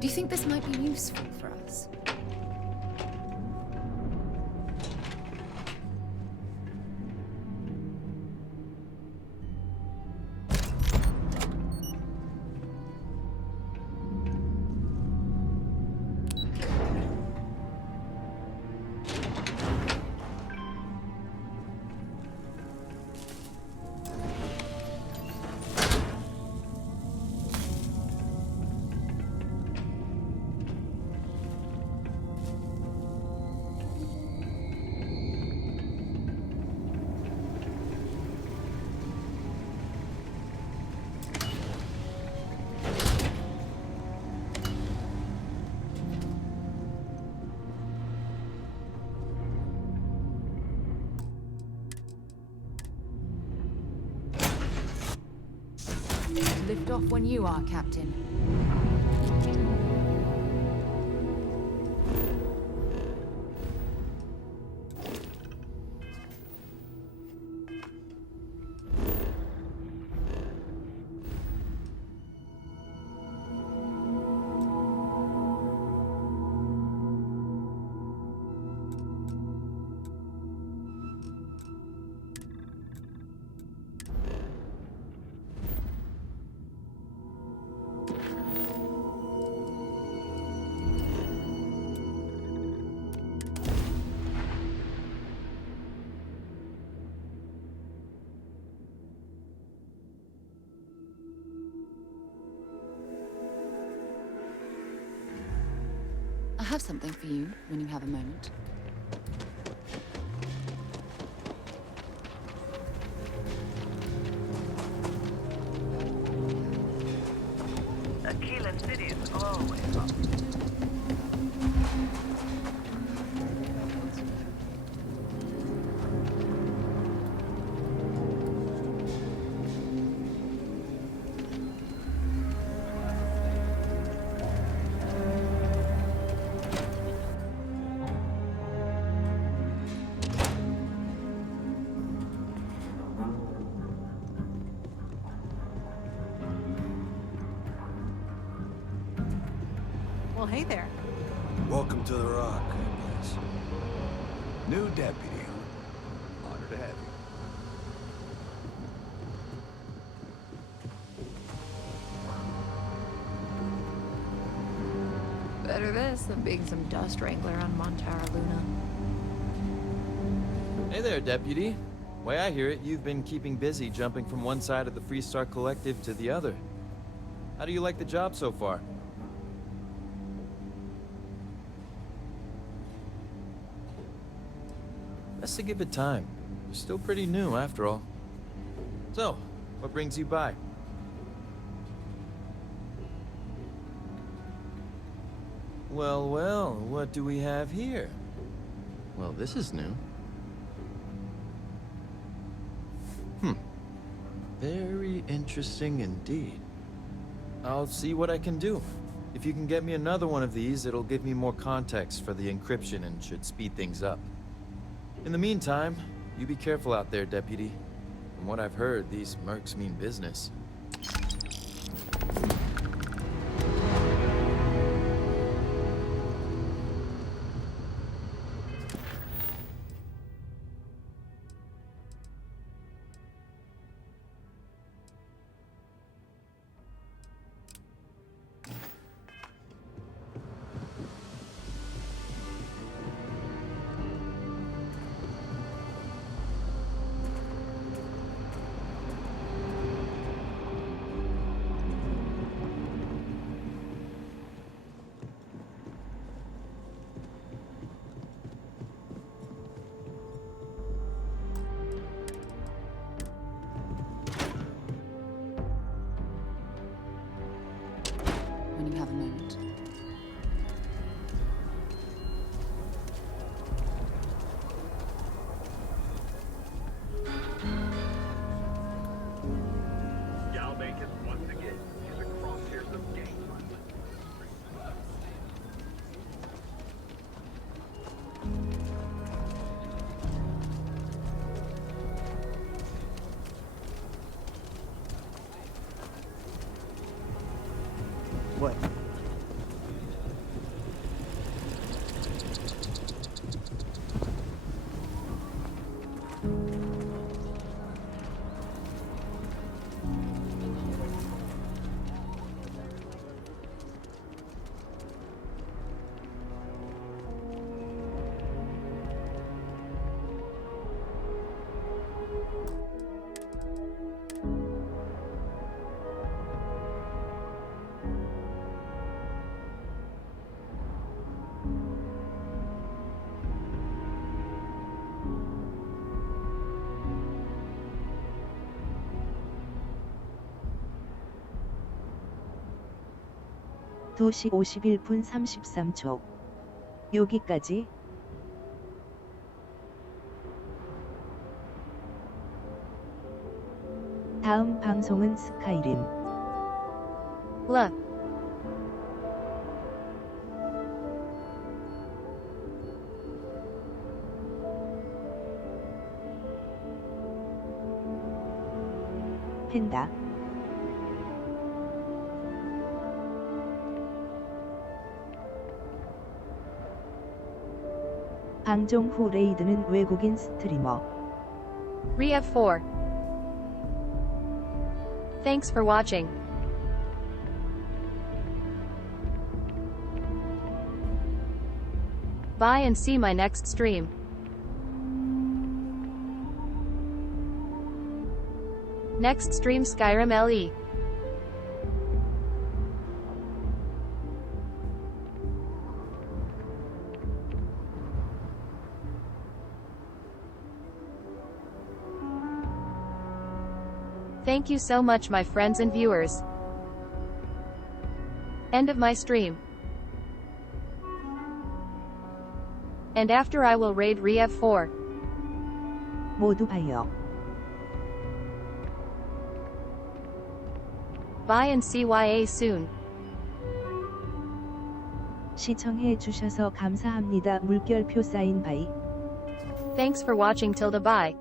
Do you think this might be useful for us? Lift off when you are, Captain. have something for you when you have a moment. Aquila City is always up. Well, hey there. Welcome to the Rock, I guess. New deputy, huh? Honored to have you. Better this than being some dust wrangler on Montara Luna. Hey there, Deputy. Way I hear it, you've been keeping busy jumping from one side of the Freestar Collective to the other. How do you like the job so far? Best to give it time. You're still pretty new, after all. So, what brings you by? Well, well, what do we have here? Well, this is new. Very interesting indeed. I'll see what I can do. If you can get me another one of these, it'll give me more context for the encryption and should speed things up. In the meantime, you be careful out there, Deputy. From what I've heard, these mercs mean business. When you have a moment. Galbacon once again is a crosshairs of game. What? (2시 51분 33초) 여기까지. 다음 방송은 스카이림. Look. 팬다. 방종 후 레이드는 외국인 스트리머. Rev4. Thanks for watching. Bye and see my next stream. Next stream Skyrim LE. Thank you so much, my friends and viewers. End of my stream. And after I will raid Riev 4. 모두 봐요. Bye and CYA soon. 시청해 주셔서 감사합니다. 물결표 사인 바이. Thanks for watching. Tilda bye.